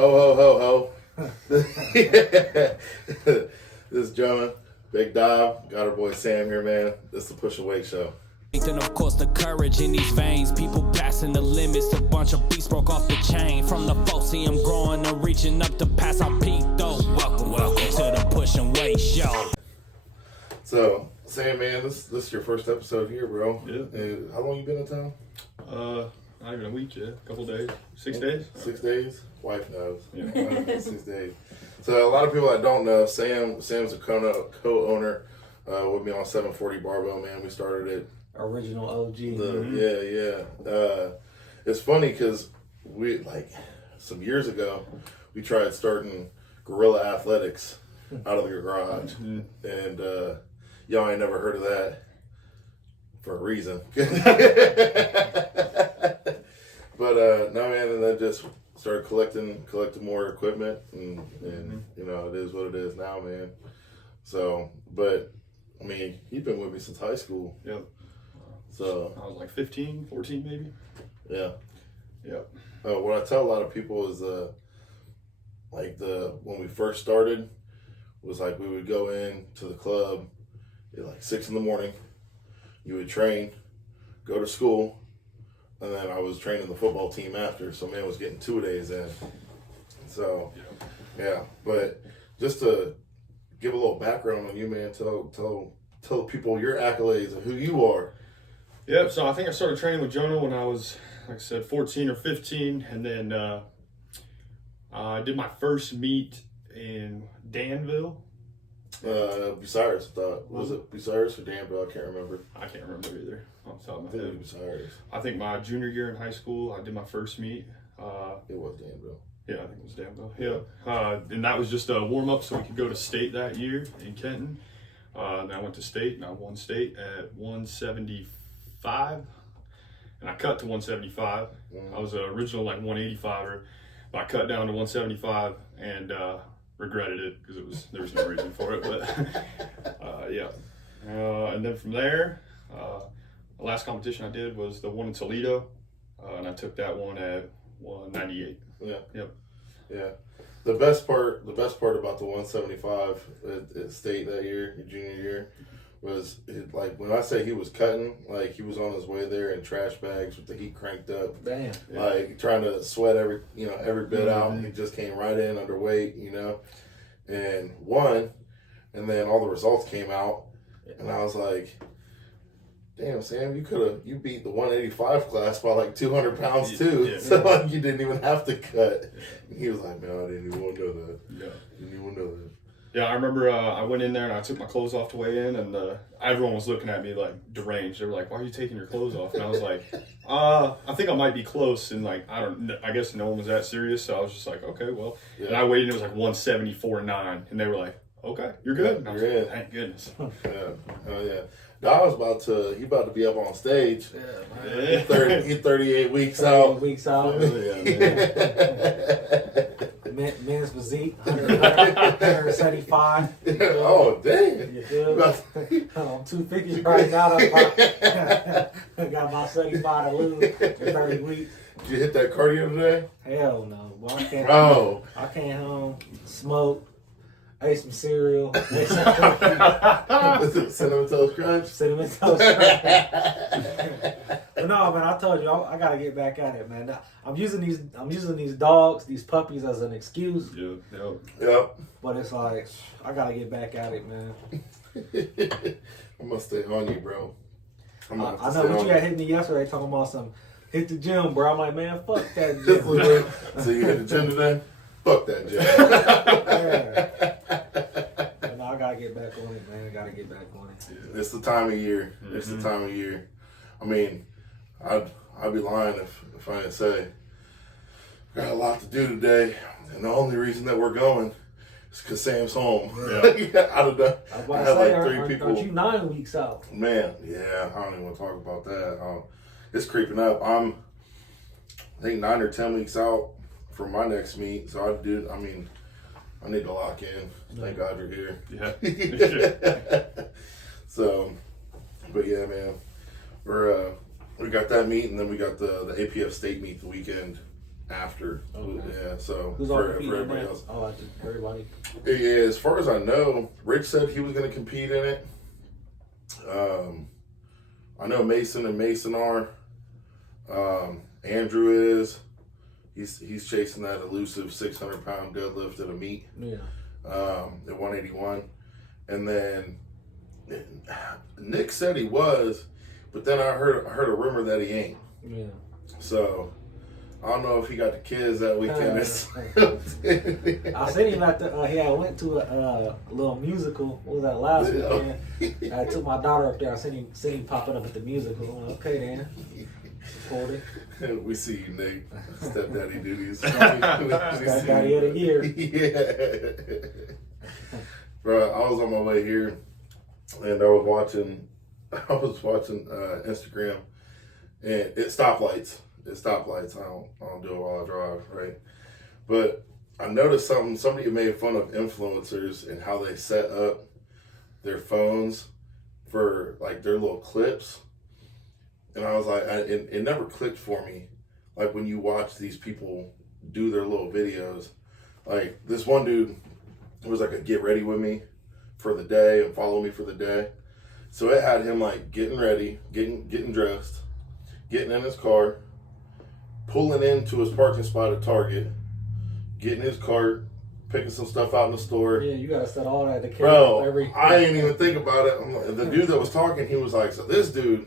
Ho, ho, ho, ho. This is Jonah, Big Dav, got our boy Sam here, man. This is the Push Away Show. And of course the courage in these veins, people passing the limits, a bunch of beasts broke off the chain. From the Fosium growing and reaching up to pass our peak though. Welcome to the Push Away Show. So, Sam, man, this is your first episode here, bro. Yeah. And how long you been in town? Not even a week yet. A couple days. 6 days. 6 days? Wife knows. Yeah. 6 days. So a lot of people that don't know, Sam's a co-owner with me on 740 Barbell, man. We started it. Original OG. Yeah. It's funny because we, like, some years ago, we tried starting guerrilla athletics out of the garage. And y'all ain't never heard of that for a reason. But no, man, and then just started collecting more equipment, and you know, it is what it is now, man. So, but I mean, you've been with me since high school. Yep. So I was like 15, 14 maybe. Yeah. Yep. What I tell a lot of people is when we first started was like we would go in to the club at like 6 a.m. You would train, go to school, and then I was training the football team after. So man was getting 2 days in. So yeah, but just to give a little background on you, man, tell people your accolades and who you are. Yep. So I think I started training with Jonah when I was, like I said, 14 or 15, and then I did my first meet in Danville. Bucyrus, I thought. Was it Bucyrus or Danville? I can't remember. I can't remember either off the top of I my think it head. was Bucyrus. I think my junior year in high school, I did my first meet. It was Danville. Yeah, I think it was Danville. Yeah. And that was just a warm-up so we could go to state that year in Kenton. Then I went to state, and I won state at 175. And I cut to 175. I was an original like 185er, but I cut down to 175 and regretted it because there was no reason for it. But yeah. And then from there, the last competition I did was the one in Toledo, and I took that one at 198. Yeah. Yep. Yeah. The best part about the 175 at state that year, your junior year, was like when I say he was cutting, like he was on his way there in trash bags with the heat cranked up. Damn. Like trying to sweat every bit out. He just came right in underweight, and won. And then all the results came out, and I was like, damn, Sam, you beat the 185 class by like 200 pounds too. So like you didn't even have to cut. And he was like, no, I didn't even want to know that. Yeah. Didn't even want to know that. Yeah, I remember I went in there and I took my clothes off to weigh in, and everyone was looking at me like deranged. They were like, "Why are you taking your clothes off?" And I was like, I think I might be close." And like, I guess no one was that serious, so I was just like, "Okay, well." Yeah. And I weighed in, it was like 174.9, and they were like, "Okay, you're good." And I was like, thank goodness. Yeah, oh yeah. Now I was about to be up on stage. Yeah, man. He 38 weeks out. Weeks out. Men's physique, 175. Oh, dang. You feel? I'm 250 right now. I got about 75 to lose in 30 weeks. Did you hit that cardio today? Hell no. Well, I can't. Oh. I came home, smoked, ate some cereal, Cinnamon Toast Crunch? Cinnamon Toast Crunch. But no, man, I told you, I gotta get back at it, man. I'm using these dogs, these puppies as an excuse. Yep. But it's like, I gotta get back at it, man. I'm gonna stay on you, bro. I know what you had hit me yesterday talking about some hit the gym, bro. I'm like, man, fuck that gym. So you hit the gym today? Fuck that gym. But no, I gotta get back on it, man. I gotta get back on it. It's the time of year. It's the time of year. I mean, I'd be lying if I didn't say got a lot to do today, and the only reason that we're going is because Sam's home. Yeah. I don't know. I had like 3 people. Aren't you 9 weeks out? Man, yeah, I don't even want to talk about that. It's creeping up. I think 9 or 10 weeks out for my next meet, so I need to lock in. Thank God you're here. Yeah. So, but yeah, man, we got that meet, and then we got the APF state meet the weekend after. Okay. Yeah, so Who's all for competing in everybody that? else. Oh, everybody. Yeah, as far as I know, Rich said he was going to compete in it. I know Mason and Mason are. Andrew is. He's chasing that elusive 600-pound deadlift at a meet. Yeah. At 181. And then Nick said he was, but then I heard a rumor that he ain't. Yeah. So I don't know if he got the kids that weekend. I seen him at the. I went to a little musical. What was that last weekend? I took my daughter up there. I seen him popping up at the musical. I'm like, okay, then. Support it. We see you, Nick. Stepdaddy duties. Stepdaddy of the year. Yeah. Bro, I was on my way here, and I was watching Instagram, and it's stoplights. It's stoplights. I don't do it while I drive, right? But I noticed something. Somebody made fun of influencers and how they set up their phones for like their little clips. And I was like, it never clicked for me. Like when you watch these people do their little videos, like this one dude was like a get ready with me for the day and follow me for the day. So it had him like getting ready, getting dressed, getting in his car, pulling into his parking spot at Target, getting his cart, picking some stuff out in the store. Yeah, you gotta set all that to carry. Bro, I didn't even think about it. I'm like, the dude that was talking, he was like, so this dude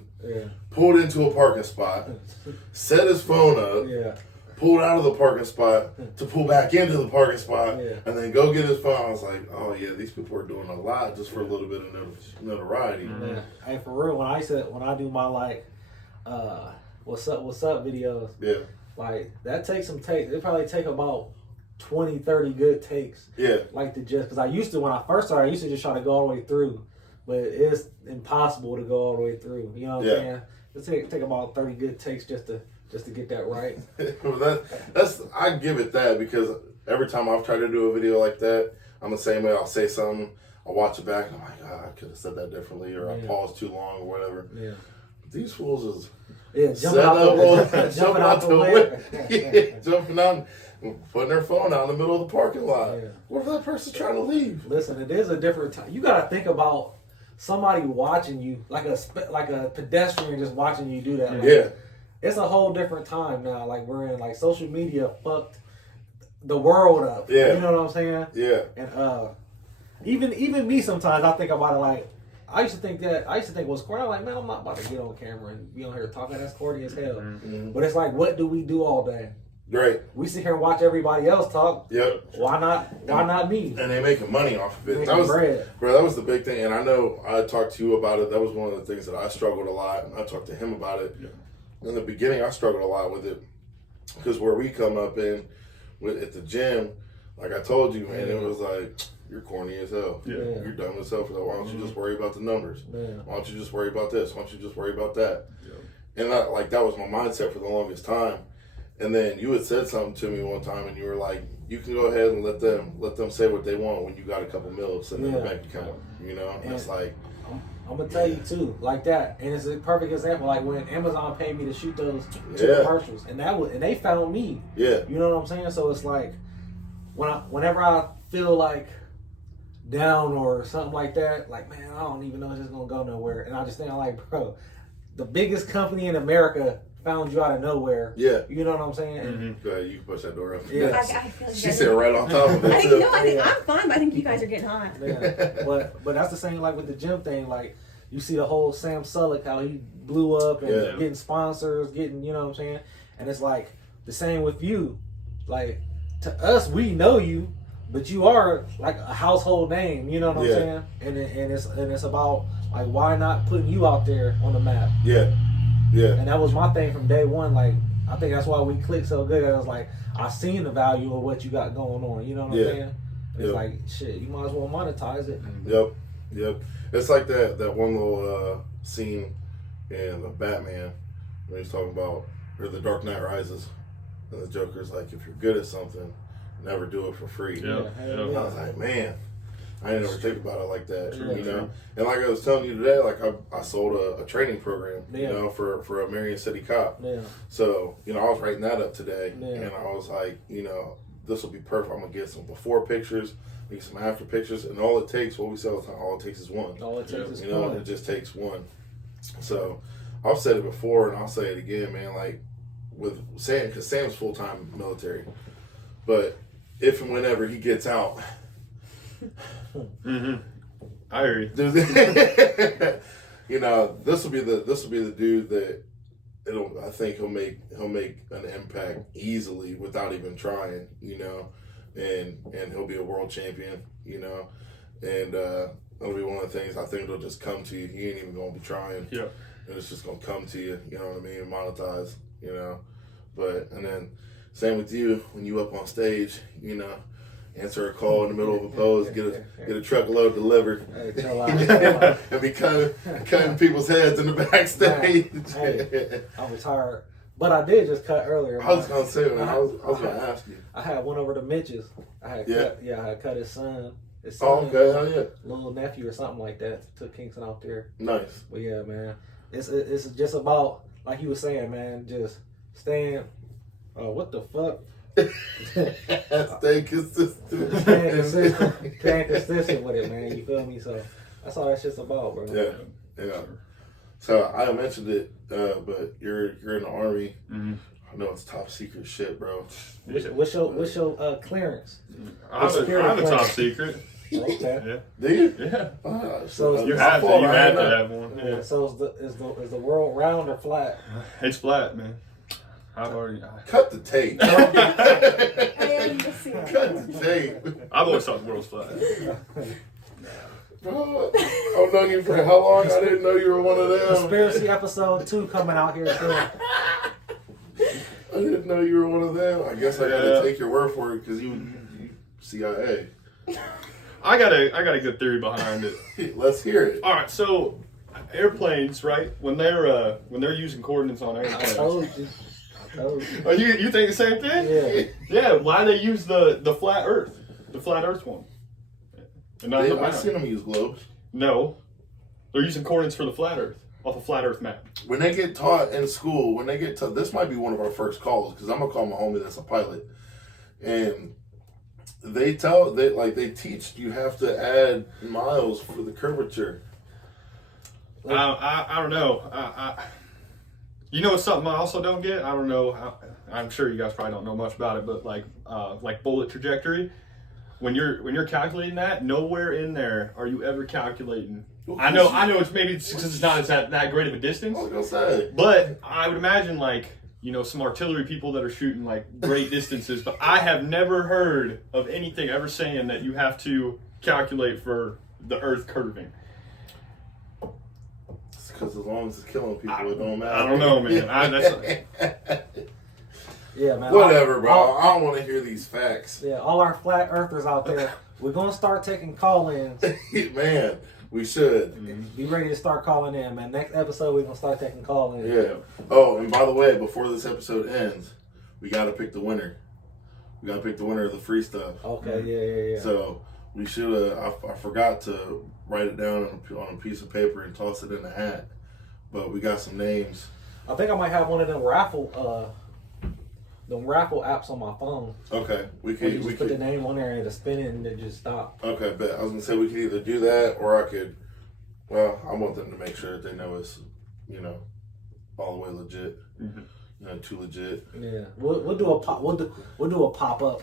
pulled into a parking spot, set his phone up, pulled out of the parking spot to pull back into the parking spot, and then go get his phone. I was like, oh yeah, these people are doing a lot just for a little bit of notoriety. Yeah. Hey, for real, when I do my like, what's up videos, like that takes some takes. It probably take about 20, 30 good takes. Yeah. Like because I used to, when I first started, I used to just try to go all the way through. But it's impossible to go all the way through. You know what I'm saying? It take about 30 good takes just to get that right. Well, that's I give it that, because every time I've tried to do a video like that, I'm the same way. I'll say something, I'll watch it back, and I'm like, I could have said that differently, or I paused too long, or whatever. Yeah. But these fools is jumping out the way, jumping out, putting their phone out in the middle of the parking lot. Yeah. What if that person's trying to leave? Listen, it is a different time. You got to think about somebody watching you, like a pedestrian just watching you do that. Like, it's a whole different time now. Like we're in, like social media fucked the world up. Yeah. You know what I'm saying? Yeah. And even me sometimes I think about it like I used to think what's corny. I'm like, man, I'm not about to get on camera and be on here talking. That's corny as hell. Mm-hmm. But it's like, what do we do all day? Right. We sit here and watch everybody else talk. Yep. Why not me? And they're making money off of it. That was the big thing. And I know I talked to you about it. That was one of the things that I struggled a lot. And I talked to him about it. Yeah. In the beginning, I struggled a lot with it. Because where we come up in at the gym, like I told you, man, it was like, you're corny as hell. Yeah. You're dumb as hell for that. Why don't you just worry about the numbers? Yeah. Why don't you just worry about this? Why don't you just worry about that? Yeah. And that was my mindset for the longest time. And then you had said something to me one time, and you were like, "You can go ahead and let them say what they want when you got a couple mils in the bank account." You know, and it's like, I'm gonna tell you too, like that, and it's a perfect example. Like when Amazon paid me to shoot those 2 commercials, and they found me. Yeah, you know what I'm saying. So it's like whenever I feel like down or something like that, like, man, I don't even know if it's gonna go nowhere, and I just think, I'm like, bro, the biggest company in America found you out of nowhere. Yeah. You know what I'm saying? Mm-hmm. Go ahead, you can push that door up. Yeah. I feel like she's sitting right on top of it. I think I'm fine, but I think you guys are getting hot. Yeah. But that's the same like with the gym thing. Like you see the whole Sam Sulek, how he blew up and getting sponsors, getting, you know what I'm saying? And it's like the same with you. Like to us, we know you, but you are like a household name, you know what I'm saying? And it's about like, why not putting you out there on the map? Yeah. Yeah. And that was my thing from day one. Like, I think that's why we clicked so good. I was like, I seen the value of what you got going on. You know what I'm saying? It's like, shit, you might as well monetize it. Yep. It's like that one little scene in the Batman when he's talking about, or The Dark Knight Rises. And the Joker's like, if you're good at something, never do it for free. Yeah. And I was like, man. I didn't ever think about it like that, Yeah. you know. And like I was telling you today, like I sold a training program, Yeah. you know, for a Marion City cop. Yeah. So, you know, I was writing that up today, Yeah. and I was like, you know, this will be perfect. I'm gonna get some before pictures, get some after pictures, and all it takes, what we say all the time, all it takes is one. All it takes is You know, one. it just takes one. So, I've said it before, and I'll say it again, man. Like with Sam, because Sam's full time military, but if and whenever he gets out. Mm-hmm. I hear you. You know, this will be the dude that I think he'll make an impact easily without even trying, you know, and he'll be a world champion, you know, and it'll be one of the things I think it'll just come to you. You ain't even gonna be trying, Yeah. and it's just gonna come to you. You know what I mean? Monetize, you know, and then same with you when you up on stage, you know. Answer a call in the middle of a pose, get a truckload delivered, Hey, chill out. and be cutting people's heads in the backstage. Hey, I'm retired, but I did just cut earlier. I was gonna say, man, I was gonna ask you. I had one over to Mitch's. I had cut his son. His son, Oh, okay, hell yeah, little nephew or something like that. Took Kingston out there. nice. But yeah, man, it's just about like you were saying, man. Just staying. What the fuck? Stay consistent. Staying consistent with it, man. You feel me? So that's all that shit's about, bro. Yeah. So I mentioned it, but you're in the Army. Mm-hmm. I know it's top secret shit, bro. What's your clearance? I have a top secret. Okay. Yeah. Do you? Yeah. So You I have to. thought You I have had to that. have one. Yeah. So is the world round or flat? It's flat, man. I've already. Cut the tape. I am the secret. Cut the tape. I've always thought the world's flat. Bro, I've known you for how long? I didn't know you were one of them. Conspiracy episode 2 coming out here soon. I didn't know you were one of them. I guess I gotta take your word for it because you CIA. I got a good theory behind it. Let's hear it. All right, so airplanes, right? When they're using coordinates on I airplanes, told you. oh, you think the same thing? Yeah. Yeah. Why they use the flat Earth, the flat Earth one? And not the I've round. seen them use globes. No, they're using coordinates for the flat Earth off a flat Earth map. When they get taught in school, this might be one of our first calls because I'm gonna call my homie that's a pilot, and they teach you have to add miles for the curvature. I don't know. You know, it's something I also don't get. I don't know. I'm sure you guys probably don't know much about it, but like bullet trajectory. When you're calculating that, nowhere in there are you ever calculating. I know it's maybe because it's not that great of a distance. I was gonna say, but I would imagine some artillery people that are shooting great distances. But I have never heard of anything ever saying that you have to calculate for the Earth curving. it's because as long as it's killing people, it don't matter. I don't know, man. Yeah, man. Whatever, bro. I don't want to hear these facts. Yeah, all our flat earthers out there, we're gonna start taking call-ins. Man, we should. Be ready to start calling in, man. Next episode, we're gonna start taking call-ins. Yeah. Oh, and by the way, before this episode ends, we got to pick the winner. We got to pick the winner of the free stuff. Okay, yeah. So we should have. I forgot to write it down on a piece of paper and toss it in the hat. But we got some names. I think I might have one of them raffle apps on my phone. Okay, we Where you could. just put the name on there and it'll spin it and it just stop. Okay, but I was gonna say we could either do that or I could. Well, I want them to make sure that they know it's, all the way legit. Mm-hmm. Too legit. Yeah, we'll do a pop. We'll do a pop up.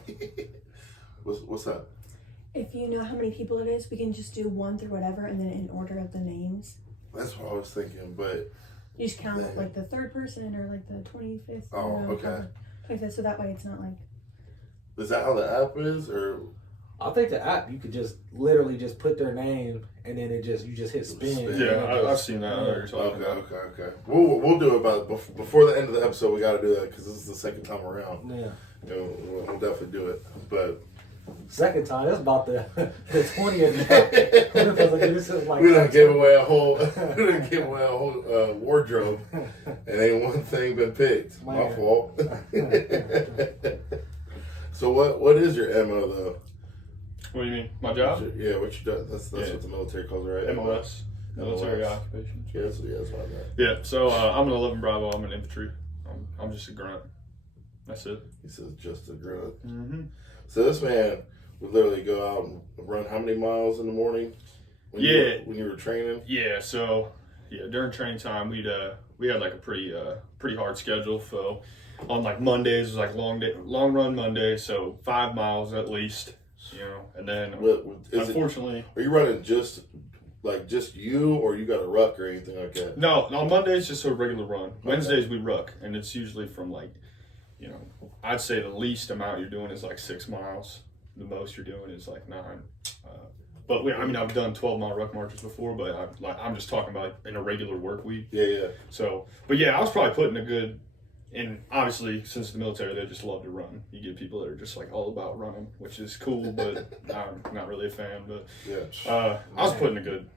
What's that? If you know how many people it is, we can just do 1 through whatever, and then in order of the names. That's what I was thinking, but You just count the third person or the 25th. Oh, okay. 25th, so that way it's not is that how the app is, or? I think the app you could just literally just put their name and then you just hit spin. Yeah, I've seen that. Okay. We'll do it before the end of the episode. We got to do that because this is the second time around. Yeah. We'll definitely do it. But second time, that's about the 20th. This is we done gave away a whole wardrobe, and ain't one thing been picked. Man. My fault. So what is your MO though? What do you mean? My job? Yeah, what you do? That's what the military calls it, right? MLS. Military occupation. Yeah, that's what I got. Yeah, so I'm an 11 Bravo. I'm an infantry. I'm just a grunt. That's it. He says just a grunt. Mm-hmm. So this man would literally go out and run how many miles in the morning? When you were training? Yeah, so during training time we had like a pretty hard schedule. So on like Mondays it was like long run Monday, so 5 miles at least, and then unfortunately are you running just you, or you got a ruck or anything like that? No, on Mondays just a regular run. Wednesdays we ruck, and it's usually from like, I'd say the least amount you're doing is like 6 miles. The most you're doing is like 9. But I've done 12-mile ruck marches before, but I'm just talking about in a regular work week. Yeah. So, but yeah, I was probably putting a good. And obviously, since the military, they just love to run. You get people that are just like all about running, which is cool, but I'm not really a fan. But I was putting a good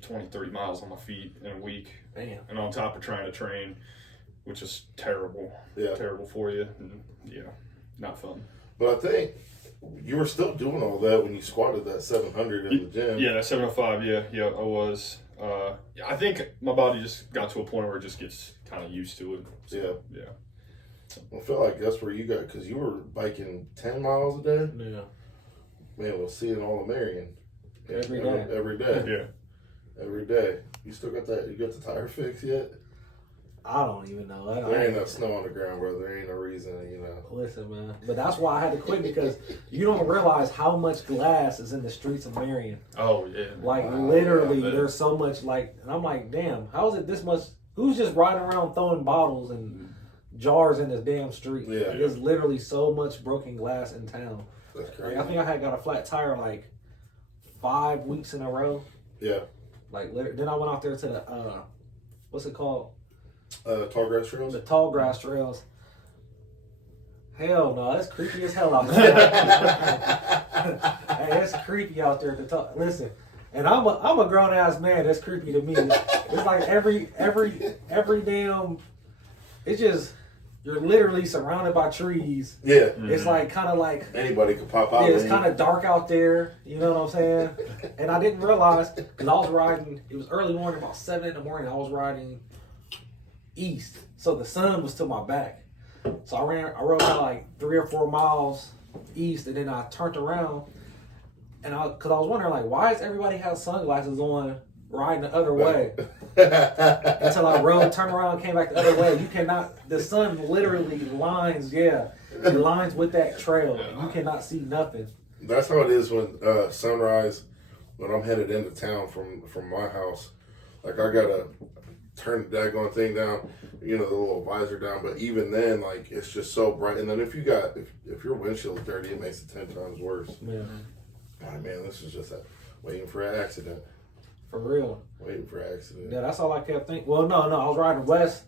20, 30 miles on my feet in a week. Damn. And on top of trying to train, which is terrible. Yeah. Terrible for you. And, not fun. But I think you were still doing all that when you squatted that 700 in the gym. Yeah, that 705, yeah, I was. I think my body just got to a point where it just gets kind of used to it. So, yeah. I feel like that's where you got, because you were biking 10 miles a day. Yeah. Man, we'll see it all in Marion. Every day. Every day. Yeah. Every day. You still got that? You got the tire fix yet? I don't even know. There ain't no snow on the ground, brother. There ain't no reason, Listen, man. But that's why I had to quit, because you don't realize how much glass is in the streets of Marion. Oh, yeah. Like, literally, there's so much, like, and I'm like, damn, how is it this much? Who's just riding around throwing bottles and jars in this damn street? Yeah. There's literally so much broken glass in town. That's crazy. Like, I think I had got a flat tire, like, 5 weeks in a row. Yeah. Like, then I went out there to the, what's it called? Tall grass trails? The tall grass trails. Hell no, it's creepy as hell out there. Hey, it's creepy out there to talk. Listen, and I'm a grown ass man. That's creepy to me. It's like every damn. It's just you're literally surrounded by trees. Yeah. It's like kind of like anybody could pop out. Yeah, it's kind of dark out there. You know what I'm saying? And I didn't realize, because I was riding. It was early morning, about 7 in the morning. I was riding east, so the sun was to my back. So I rode about like 3 or 4 miles east, and then I turned around, and because I was wondering, like, why does everybody have sunglasses on riding the other way? Until I turned around, came back the other way. You cannot. The sun literally lines with that trail. You cannot see nothing. That's how it is when sunrise. When I'm headed into town from my house, like I gotta turn the daggone thing down, the little visor down. But even then, like, it's just so bright. And then if your windshield's dirty, it makes it 10 times worse. Yeah. God, man, this is just waiting for an accident. For real. Waiting for an accident. Yeah, that's all I kept thinking. Well, no, I was riding west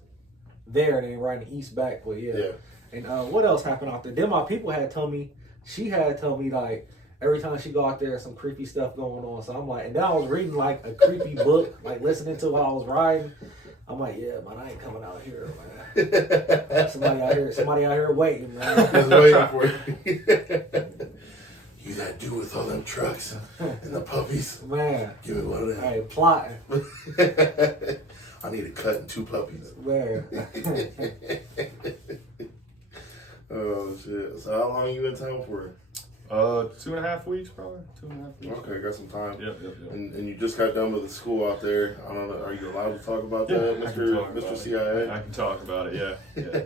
there and then riding east back. But yeah. And what else happened out there? Then my people had told me, like, every time she go out there, some creepy stuff going on. So I'm like, and then I was reading like a creepy book, like listening to while I was riding. I'm like, yeah, man, I ain't coming out here, man. Somebody out here waiting, man. Just waiting for you. You gotta do with all them trucks and the puppies. Man. Give me one of them. Hey, plotting. I need a cut and 2 puppies. Man. Oh, shit. So how long you in town for? 2.5 weeks, probably. 2.5 weeks. Okay, got some time. Yep. And you just got done with the school out there. I don't know. Are you allowed to talk about that, Mr. CIA? I can talk about it. Yeah.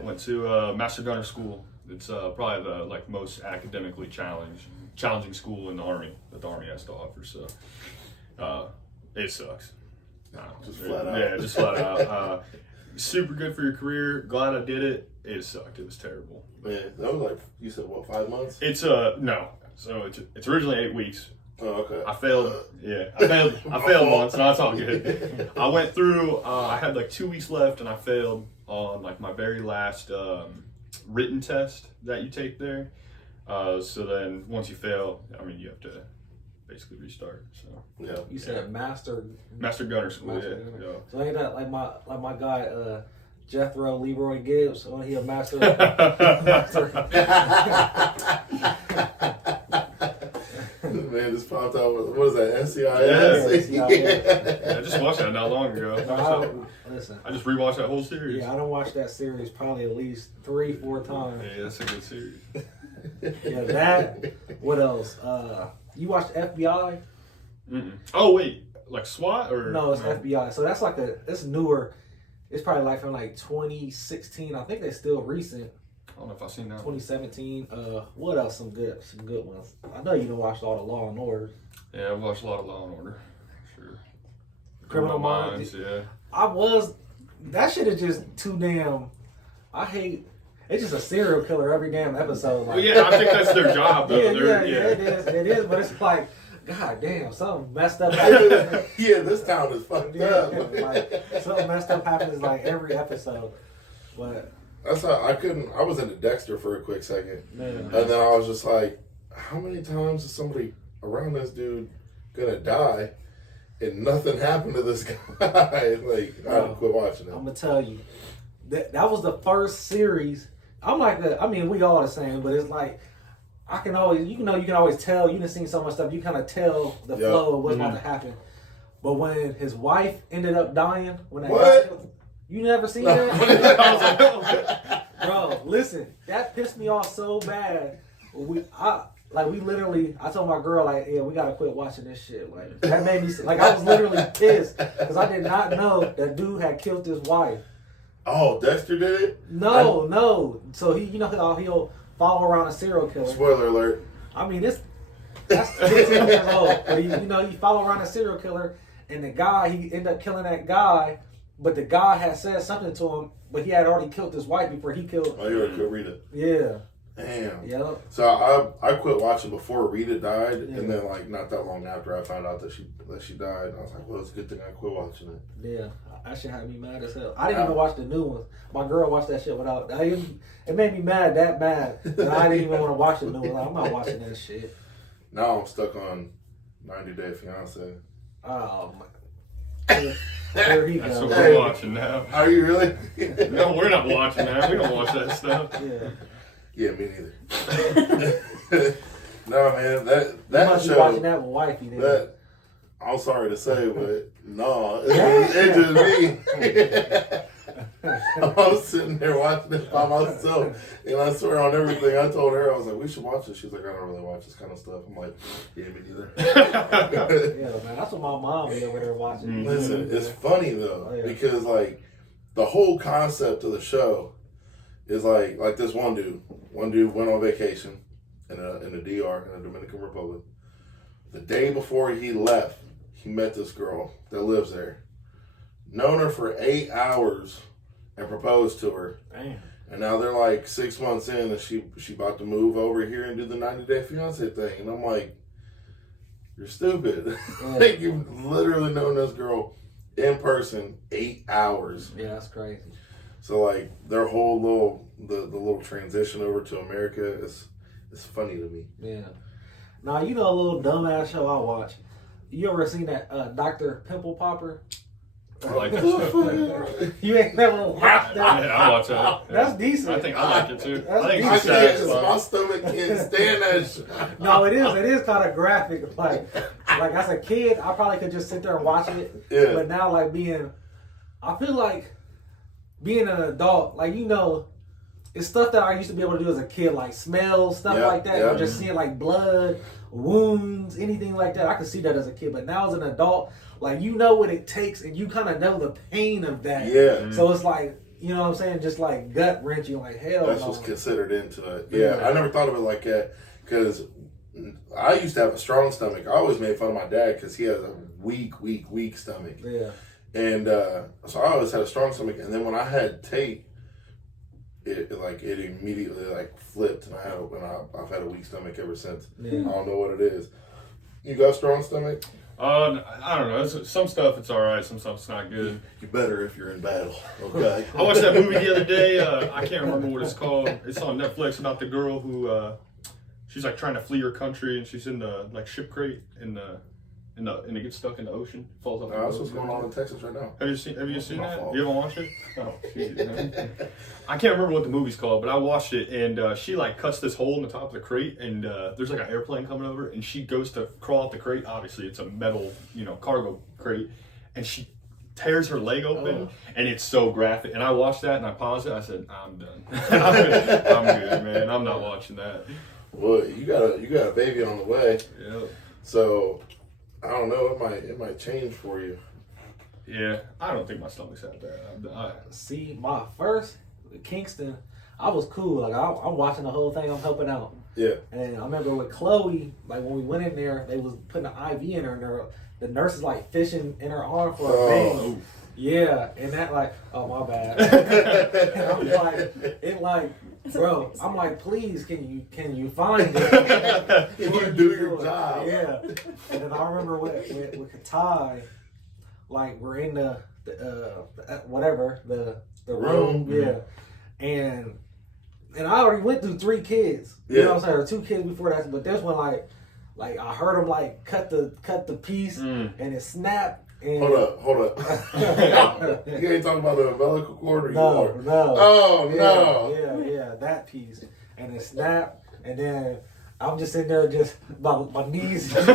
I went to Master Gunner School. It's probably the most academically challenging school in the Army that the Army has to offer. So it sucks. Just flat out. Yeah, just flat out. Super good for your career. Glad I did it. It sucked. It was terrible. Yeah, that was like, you said, what, 5 months? It's no. So it's originally 8 weeks. Oh, okay. I failed. I failed once. No, it's all good. I went through. I had like 2 weeks left, and I failed on like my very last written test that you take there. So then once you fail, you have to basically restart. So yeah. You said Master Gunner School. Master Yeah. Gunner. So ain't that like my guy Jethro Leroy Gibbs when he a master? man just popped out. What is that? Yeah. SCIS? Yeah, I just watched that not long ago. Listen, I just rewatched that whole series. yeah, I don't watch that series probably at least 3-4 times. Yeah, that's a good series. Yeah, that. What else? You watched FBI? Mm-mm. Oh wait, like SWAT or No, it's FBI. So that's like it's newer. It's probably like from like 2016. I think they're still recent. I don't know if I've seen that. 2017. What else? Some good ones. I know you done watched all the Law and Order. Yeah, I've watched a lot of Law and Order. Sure. Criminal Minds. Yeah. That shit is just too damn. I hate. It's just a serial killer every damn episode. Like, Well, yeah, I think that's their job though. yeah, it is. But it's like, god damn, something messed up happens. Yeah, this town is fucked up. Like, something messed up happens like every episode. But That's how I was into Dexter for a quick second. man, And then I was just like, how many times is somebody around this dude gonna die and nothing happened to this guy? Like, I had to quit watching it. I'm gonna tell you, that was the first series. I'm like, I mean, we all the same, but it's like, you can always tell. You done seen so much stuff. You kind of tell the flow of what's about to happen. But when his wife ended up dying, when that guy killed, you never seen that? Bro, listen, that pissed me off so bad. I told my girl, like, yeah, we gotta quit watching this shit. Like, that made me, like, I was literally pissed because I did not know that dude had killed his wife. Oh, Dexter did it? No. So he'll follow around a serial killer. Spoiler alert. I mean, that's 15 years old. But he follow around a serial killer, and he ended up killing that guy. But the guy had said something to him, but he had already killed his wife before he killed. Oh, you already could read it. Yeah. Damn. Yep. So I quit watching before Rita died, and then like not that long after I found out that she died, I was like, well, it's a good thing I quit watching it. Yeah, that shit had me mad as hell. I didn't even watch the new ones. My girl watched that shit without. It made me mad that I didn't even want to watch the new one. Like, I'm not watching that shit. Now I'm stuck on 90 Day Fiance. Oh my. There he That's goes. what we're watching now. Are you really? No, we're not watching that. We don't watch that stuff. Yeah. Yeah, me neither. No, man, that You must show. be watching that with wifey then. That I'm sorry to say, but no, it's just me. I was sitting there watching it by myself, and I swear on everything I told her, I was like, we should watch this. She's like, I don't really watch this kind of stuff. I'm like, yeah, me neither. Yeah, man, that's what my mom be over there watching. Listen, it's funny though, Oh, yeah. because like the whole concept of the show is like this one dude went on vacation in the DR, in the Dominican Republic. The day before he left, he met this girl that lives there. Known her for 8 hours and proposed to her. Damn. And now they're like 6 months in, and she about to move over here and do the 90 Day Fiance thing. And I'm like, you're stupid. Like, you've literally known this girl in person 8 hours. Yeah, that's crazy. So like their whole little transition over to America is funny to me. Yeah. Now, a little dumbass show I watch. You ever seen that Dr. Pimple Popper? I like that stuff. You ain't never watched that? Yeah, I watch that. That's decent. I think I like it too. That's I think I it's can't, 'cause satisfying. my stomach can't stand that shit. No, it is kind of graphic. Like as a kid, I probably could just sit there and watch it. Yeah. But now, I feel like being an adult, it's stuff that I used to be able to do as a kid, like smell, stuff like that, or just seeing like blood, wounds, anything like that. I could see that as a kid, but now as an adult, what it takes, and you kind of know the pain of that. Yeah. So it's like, you know what I'm saying, just like gut wrenching, like hell. That's no. what's considered into it. Yeah, I never thought of it like that because I used to have a strong stomach. I always made fun of my dad because he has a weak stomach. Yeah. And so I always had a strong stomach. And then when I had Tate, it immediately flipped, and I've had a weak stomach ever since. Yeah. I don't know what it is. You got a strong stomach? I don't know. Some stuff it's all right. Some stuff it's not good. You better if you're in battle. Okay. I watched that movie the other day. I can't remember what it's called. It's on Netflix about the girl who she's trying to flee her country, and she's in the ship crate in the and it gets stuck in the ocean, falls off. That's what's going on in Texas right now. Have you seen that? fault. You haven't watched it? Oh, geez, I can't remember what the movie's called, but I watched it, and she like cuts this hole in the top of the crate, and there's like an airplane coming over, and she goes to crawl out the crate. Obviously, it's a metal, cargo crate, and she tears her leg open, and it's so graphic. And I watched that, and I paused it. I said, "I'm done. I'm good, man. I'm not watching that." Well, you got a baby on the way. Yeah. So I don't know. It might change for you. Yeah, I don't think my stomach's that bad. See, my first Kingston, I was cool. Like I'm watching the whole thing. I'm helping out. Yeah. And I remember with Chloe, like when we went in there, they was putting an IV in her, and the nurse is like fishing in her arm for a vein. Yeah, and that like, oh my bad. And I'm like, bro, I'm like, please, can you find it? Can you do your job? Yeah. And then I remember with Katai, like we're in the room, yeah, and I already went through 3 kids, you know what I'm saying, or 2 kids before that, but this one like I heard him like cut the piece and it snapped. And Hold up. You ain't talking about the umbilical cord, or you are? No. Oh yeah, no. Yeah, that piece, and it snapped, and then I'm just sitting there, just my knees just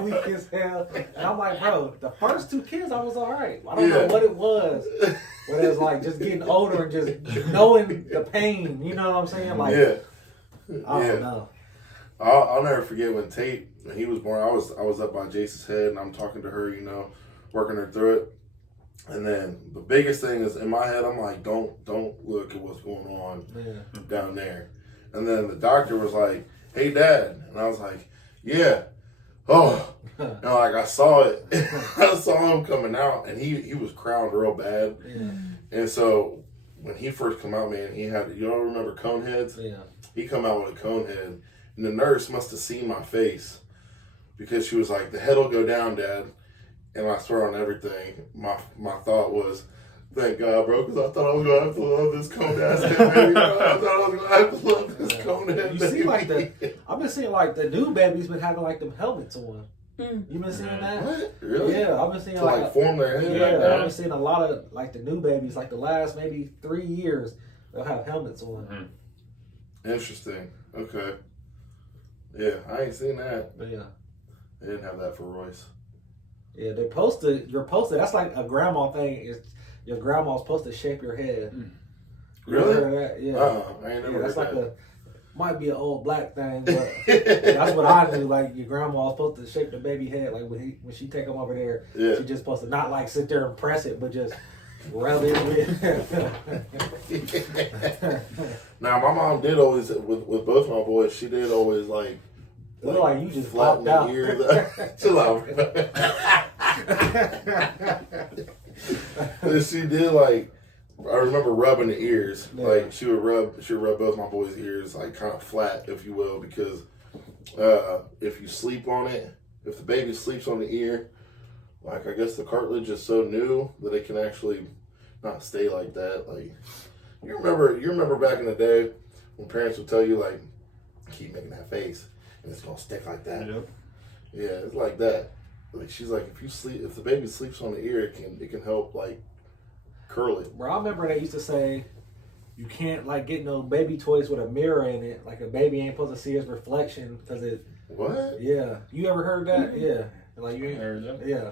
weak as hell, and I'm like, bro, the first 2 kids I was all right. I don't know what it was, but it was like just getting older and just knowing the pain. You know what I'm saying? Like, I don't know. I'll never forget when Tate, when he was born, I was up by Jace's head, and I'm talking to her, working her through it. And then the biggest thing is in my head, I'm like, don't look at what's going on down there. And then the doctor was like, "Hey, Dad," and I was like, "Yeah." Oh, and like I saw it, I saw him coming out, and he was crowned real bad. Yeah. And so when he first come out, man, he had, you all remember cone heads? Yeah. He come out with a cone head. And the nurse must have seen my face, because she was like, "The head will go down, Dad." And I swear on everything, my thought was, "Thank God, bro," because I thought I was going to have to love this cone ass head, baby. I thought I was going to have to love this cone head, you baby. See, like I've been seeing like the new babies been having like them helmets on. You been seeing that? What? Really? Yeah, I've been seeing to like form their head. Yeah, like that. I've been seeing a lot of like the new babies, like the last maybe 3 years, they'll have helmets on. Interesting. Okay. Yeah, I ain't seen that. But yeah. They didn't have that for Royce. Yeah, you're posted. That's like a grandma thing. Is your grandma's supposed to shape your head. Really? You heard of that? Yeah. I ain't never heard that's like that. Might be an old black thing, but that's what I knew. Like your grandma's supposed to shape the baby head. Like when she take him over there, she just supposed to not like sit there and press it, but just rub it with. Now my mom did always with both my boys. She did always like you just flatten popped out. the ears. Chill out. She did like. I remember rubbing the ears. Yeah. Like she would rub both my boys' ears like kind of flat, if you will, because if you sleep on it, if the baby sleeps on the ear, like I guess the cartilage is so new that it can actually not stay like that. Like you remember back in the day when parents would tell you like, keep making that face and it's gonna stick like that. Yep. Yeah, it's like that. Like she's like, if the baby sleeps on the ear, it can help like curl it. Bro, I remember they used to say you can't like get no baby toys with a mirror in it. Like a baby ain't supposed to see his reflection because it. What? Yeah, you ever heard that? Yeah, like you ain't heard that. Yeah,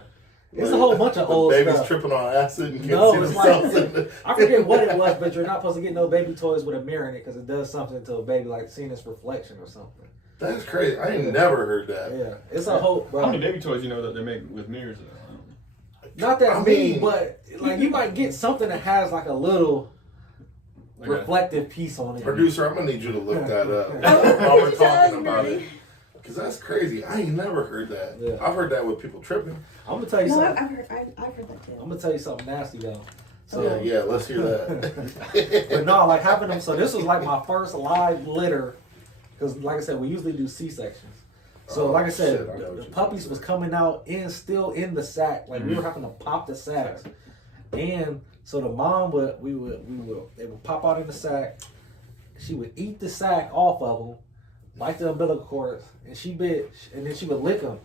it's a whole bunch of old babies stuff. Tripping on acid and can't see it's themselves. Like, I forget what it was, but you're not supposed to get no baby toys with a mirror in it because it does something to a baby, like seeing its reflection or something. That's crazy. I ain't never heard that. Yeah, it's a whole. Bro. How many baby toys you know that they make with mirrors? Not that many, but like you might get something that has like a little reflective piece on it. Producer, I'm gonna need you to look that up while we're talking about it, because that's crazy. I ain't never heard that. Yeah. I've heard that with people tripping. I'm gonna tell you something. I've heard that too. I'm gonna tell you something nasty though. So yeah, let's hear that. But no, like having them. So this was like my first live litter, because like I said, we usually do C-sections. So like I said, the puppies was coming out still in the sack. Like we were having to pop the sacks, and so the mom they would pop out in the sack. She would eat the sack off of them, bite the umbilical cords, and then she would lick them.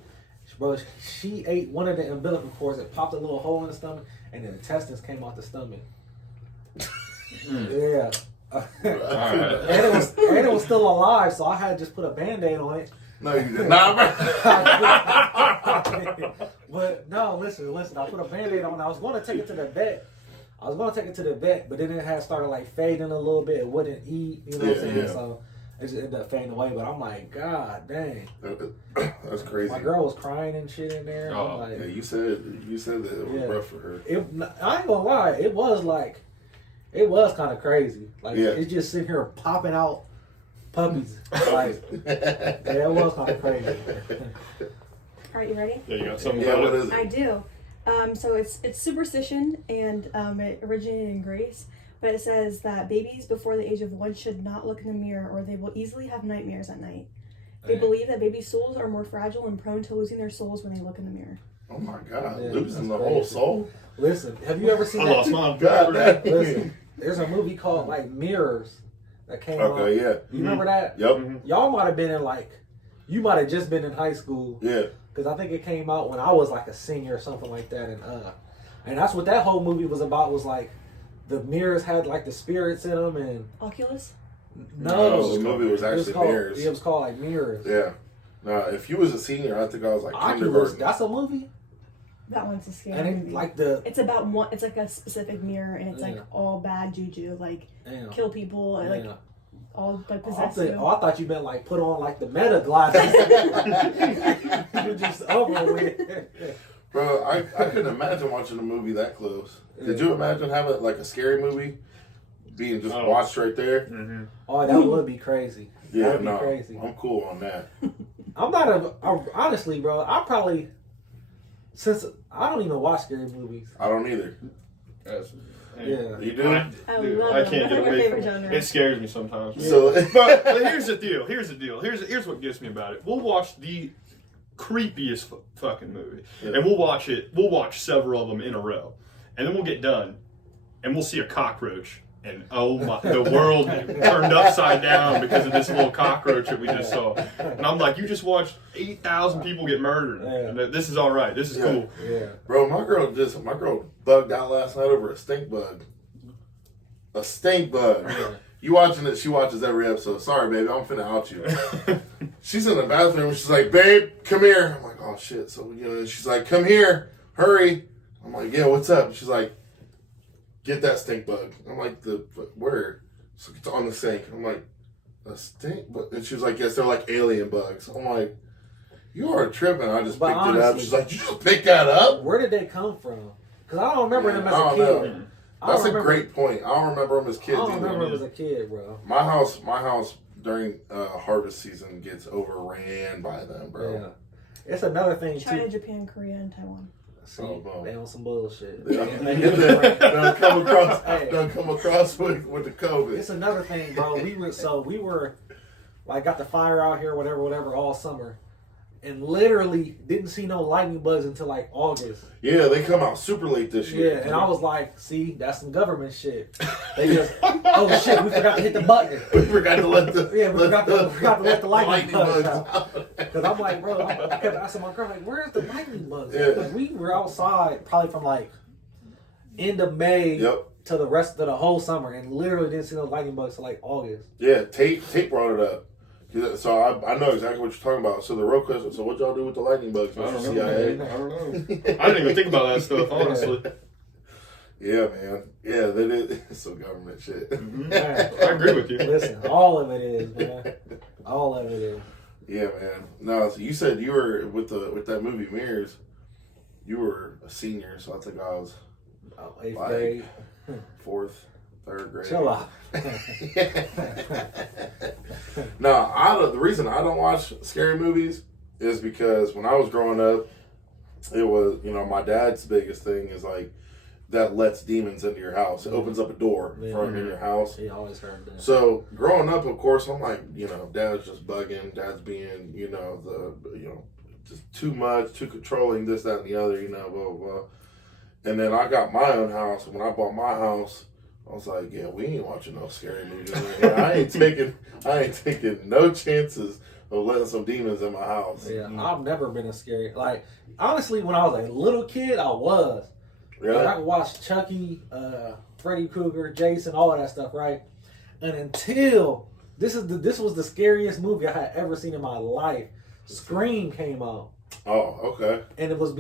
Bro, she ate one of the umbilical cords. It popped a little hole in the stomach, and the intestines came out the stomach. Yeah. And it was still alive, so I had to just put a Band-Aid on it. No, you did not. But no, listen. I put a Band-Aid on. I was going to take it to the vet. But then it had started like fading a little bit. It wouldn't eat, you know what I'm saying? So it just ended up fading away. But I'm like, God dang, that's crazy. My girl was crying and shit in there. Oh, I'm like, yeah, you said that it was rough for her. I ain't gonna lie, it was kind of crazy. Like it's just sitting here popping out puppies. Like, yeah, it was kind of crazy. All right, you ready? Yeah, you got something Yeah, about what it? is it? I do. So it's superstition, and it originated in Greece. But it says that babies before the age of 1 should not look in the mirror, or they will easily have nightmares at night. They believe that baby souls are more fragile and prone to losing their souls when they look in the mirror. Oh my God, Yeah, losing the that's whole crazy. soul? Listen, have you ever seen I that? lost mine. God damn. Listen, there's a movie called like Mirrors that came out. Okay, yeah. You remember that? Yep. Y'all might have been you might have just been in high school. Yeah. Because I think it came out when I was like a senior or something like that. And that's what that whole movie was about, was like the mirrors had like the spirits in them. And Oculus? No, the movie was actually Mirrors. It was called like Mirrors. Yeah. Now, if you was a senior, I think I was like Oculus, kindergarten. that's a movie? That one's a scary And it, movie. like it's about one. It's like a specific mirror, and it's like all bad juju, like kill people, and like all like possess you. I thought you meant like put on like the meta glasses. You're just over with. Bro, I couldn't imagine watching a movie that close. Could you imagine having like a scary movie being just watched right there? Mm-hmm. Oh, that would be crazy. Yeah, That'd be no, crazy. I'm cool on that. I'm not honestly, bro. Since I don't even watch scary movies. I don't either. Yeah. You do? I Dude, love I them. can't What's get your away favorite from it. genre? It scares me sometimes. So, but here's the deal. Here's what gets me about it. We'll watch the creepiest fucking movie, and we'll watch several of them in a row, and then we'll get done, and we'll see a cockroach, and oh my, the world turned upside down because of this little cockroach that we just saw. And I'm like, you just watched 8,000 people get murdered. Yeah. And this is all right. This is cool. Yeah. bro, my girl bugged out last night over a stink bug. A stink bug. Yeah. You watching it? She watches every episode. Sorry, baby, I'm finna out you. She's in the bathroom. She's like, "Babe, come here." I'm like, "Oh shit!" So she's like, "Come here, hurry." I'm like, "Yeah, what's up?" She's like, "Get that stink bug." I'm like, where?" So it's on the sink. I'm like, "A stink bug?" And she was like, "Yes, they're like alien bugs." I'm like, "You are tripping." I just picked it up. She's like, "You just picked that up?" Where did they come from? Because I don't remember them as a kid. Know. That's a great point. I don't remember them as kids I don't either. remember them as a kid, bro. My house during harvest season gets overran by them, bro. Yeah. It's another thing China, too. Japan, Korea, and Taiwan. See, boom. they on some bullshit. Don't come across with the COVID. It's another thing, bro. We were like got the fire out here, whatever, all summer, and literally didn't see no lightning bugs until like August. Yeah, they come out super late this year. Yeah, and I was like, see, that's some government shit. They just, oh shit, we forgot to hit the button. We forgot to let the we forgot to let the lightning bugs bugs out. Because I'm like, bro, I kept asking my girl, like, where's the lightning bugs? Yeah. Like, we were outside probably from like end of May to the rest of the whole summer, and literally didn't see no lightning bugs till like August. Yeah, Tate brought it up. So I know exactly what you're talking about. So the real question, so what y'all do with the lightning bugs? I don't know. CIA? I don't know. I didn't even think about that stuff, honestly. Yeah, man. Yeah, that is it's some government shit. Mm-hmm. I agree with you. Listen, all of it is, man. All of it is. Yeah, man. No, so you said you were with that movie Mirrors. You were a senior, so I think I was 8th grade. 4th, 3rd grade. Chill out. No, the reason I don't watch scary movies is because when I was growing up, it was, my dad's biggest thing is like, that lets demons into your house. It opens up a door from in your house. He always heard that. So growing up, of course, I'm like, dad's just bugging. Dad's being, just too much, too controlling, this, that, and the other, blah, blah, blah. And then I got my own house. When I bought my house, I was like, yeah, we ain't watching no scary movies. I ain't taking no chances of letting some demons in my house. Yeah, I've never been a scary. Like, honestly, when I was a little kid, I was. Really? Like, I could watch Chucky, Freddy Krueger, Jason, all of that stuff, right? And until this was the scariest movie I had ever seen in my life. Scream came out. Oh, okay. And it was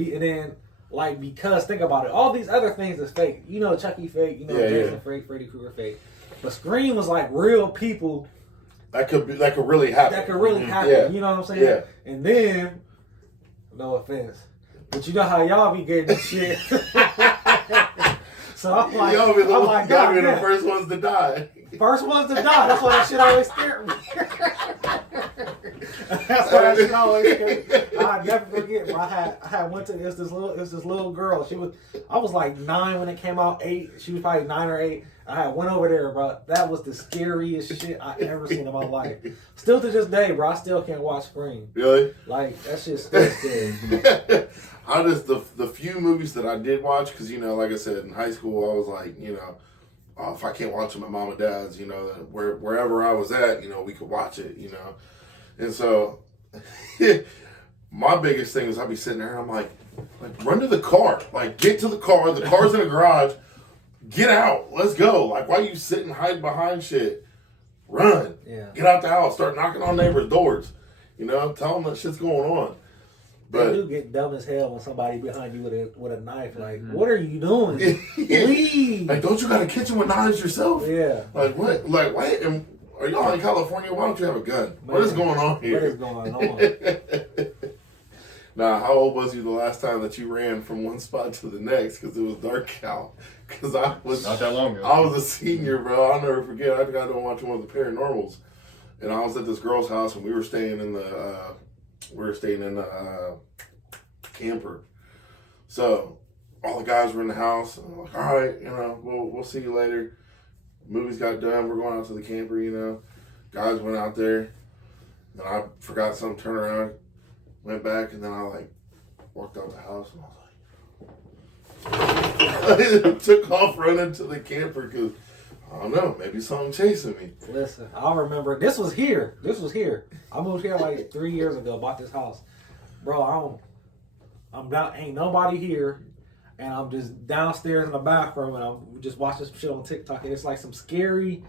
like, because think about it, all these other things is fake. You know, Chucky fake. You know, Jason fake, Freddy Krueger fake. But Scream was like real people. That could really happen. That could really happen. Yeah. You know what I'm saying? Yeah. And then, no offense, but you know how y'all be getting this shit. So I'm like, y'all be God, the first ones to die. First ones to die. That's why that shit always scared me. That's why that shit always scared me. I never forget. Bro, I had went to this little girl. I was like 9 when it came out. 8. She was probably 9 or 8. I had went over there, bro. That was the scariest shit I ever seen in my life. Still to this day, bro, I still can't watch Scream. Really? Like, that shit's still scary. I just the few movies that I did watch, because like I said, in high school I was like, if I can't watch them at mom and dad's, wherever I was at, we could watch it, and so my biggest thing is I'd be sitting there and I'm like run to the car, like get to the car's in the garage, get out, let's go. Like, why are you sitting hiding behind shit? Run, get out the house, start knocking on neighbors' doors, tell them that shit's going on. But they do get dumb as hell when somebody behind you with a knife. Like, what are you doing? Leave. Like, don't you got a kitchen with knives yourself? Yeah. Like, what? Like, wait, are y'all in California? Why don't you have a gun? Man, what is going on here? What is going on? Now, how old was you the last time that you ran from one spot to the next because it was dark out? Because I was not that long ago. I was a senior, bro. I'll never forget. I got done watching one of the Paranormals, and I was at this girl's house, and we were staying in the camper. So all the guys were in the house, and I'm like, all right, we'll see you later. Movies got done. We're going out to the camper. Guys went out there, and I forgot something. Turned around, went back, and then I walked out the house, and I was like, I took off running to the camper because I don't know, maybe something chasing me. Listen, I remember this was here. I moved here like 3 years ago. Bought this house, bro. I'm down. Ain't nobody here, and I'm just downstairs in the bathroom, and I'm just watching some shit on TikTok, and it's like some scary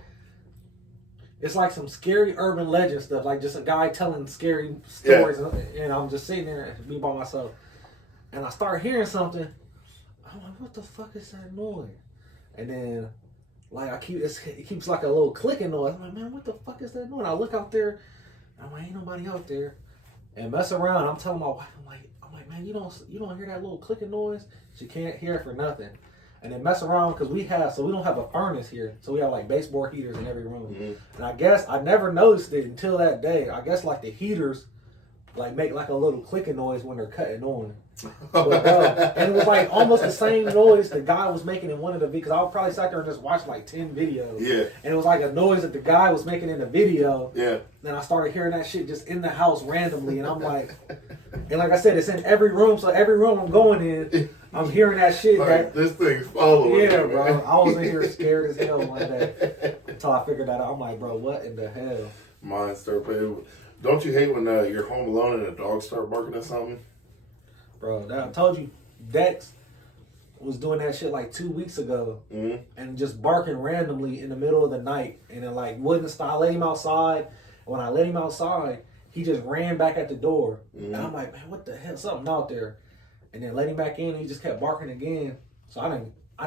urban legend stuff, like just a guy telling scary stories, and I'm just sitting there and be by myself, and I start hearing something. I'm like, what the fuck is that noise? And then, like, it keeps like a little clicking noise. I'm like, man, what the fuck is that noise? And I look out there, and I'm like, ain't nobody out there. And mess around. I'm telling my wife, I'm like, man, you don't hear that little clicking noise? She can't hear it for nothing. And then mess around because we don't have a furnace here, so we have like baseboard heaters in every room. Mm-hmm. And I guess I never noticed it until that day. I guess like the heaters like make like a little clicking noise when they're cutting on. But, and it was like almost the same noise the guy was making in one of the videos. Because I would probably sat there and just watched like 10 videos. Yeah. And it was like a noise that the guy was making in the video. Yeah. Then I started hearing that shit just in the house randomly, and I'm like, and like I said, it's in every room. So every room I'm going in, I'm hearing that shit. Like, this thing's following me, bro. I was in here scared as hell one day until I figured that out. I'm like, bro, what in the hell? Mine start playing. Don't you hate when you're home alone and a dog start barking at something? Bro, I told you, Dex was doing that shit like 2 weeks ago, and just barking randomly in the middle of the night, and it like wouldn't stop. I let him outside. When I let him outside, he just ran back at the door, and I'm like, man, what the hell? Something out there. And then let him back in, and he just kept barking again. So I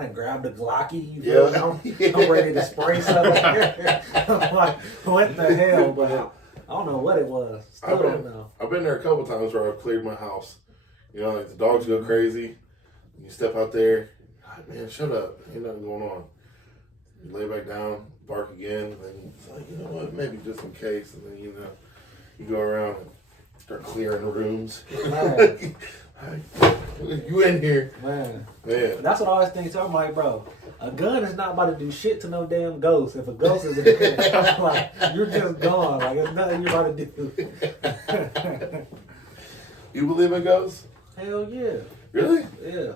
didn't grab the Glocky. I'm ready to spray something. I'm like, what the hell? But I don't know what it was. Still don't know. I've been there a couple times where I've cleared my house. Like the dogs go crazy. You step out there, man, shut up. Ain't nothing going on. You lay back down, bark again, and then it's like, you know what, maybe just in case. And then, you go around and start clearing rooms. You in here. Man. That's what I always think. So I'm like, bro, a gun is not about to do shit to no damn ghost. If a ghost is in there, I'm like, you're just gone. Like, there's nothing you're about to do. You believe in ghosts? Hell yeah. Really? Yeah.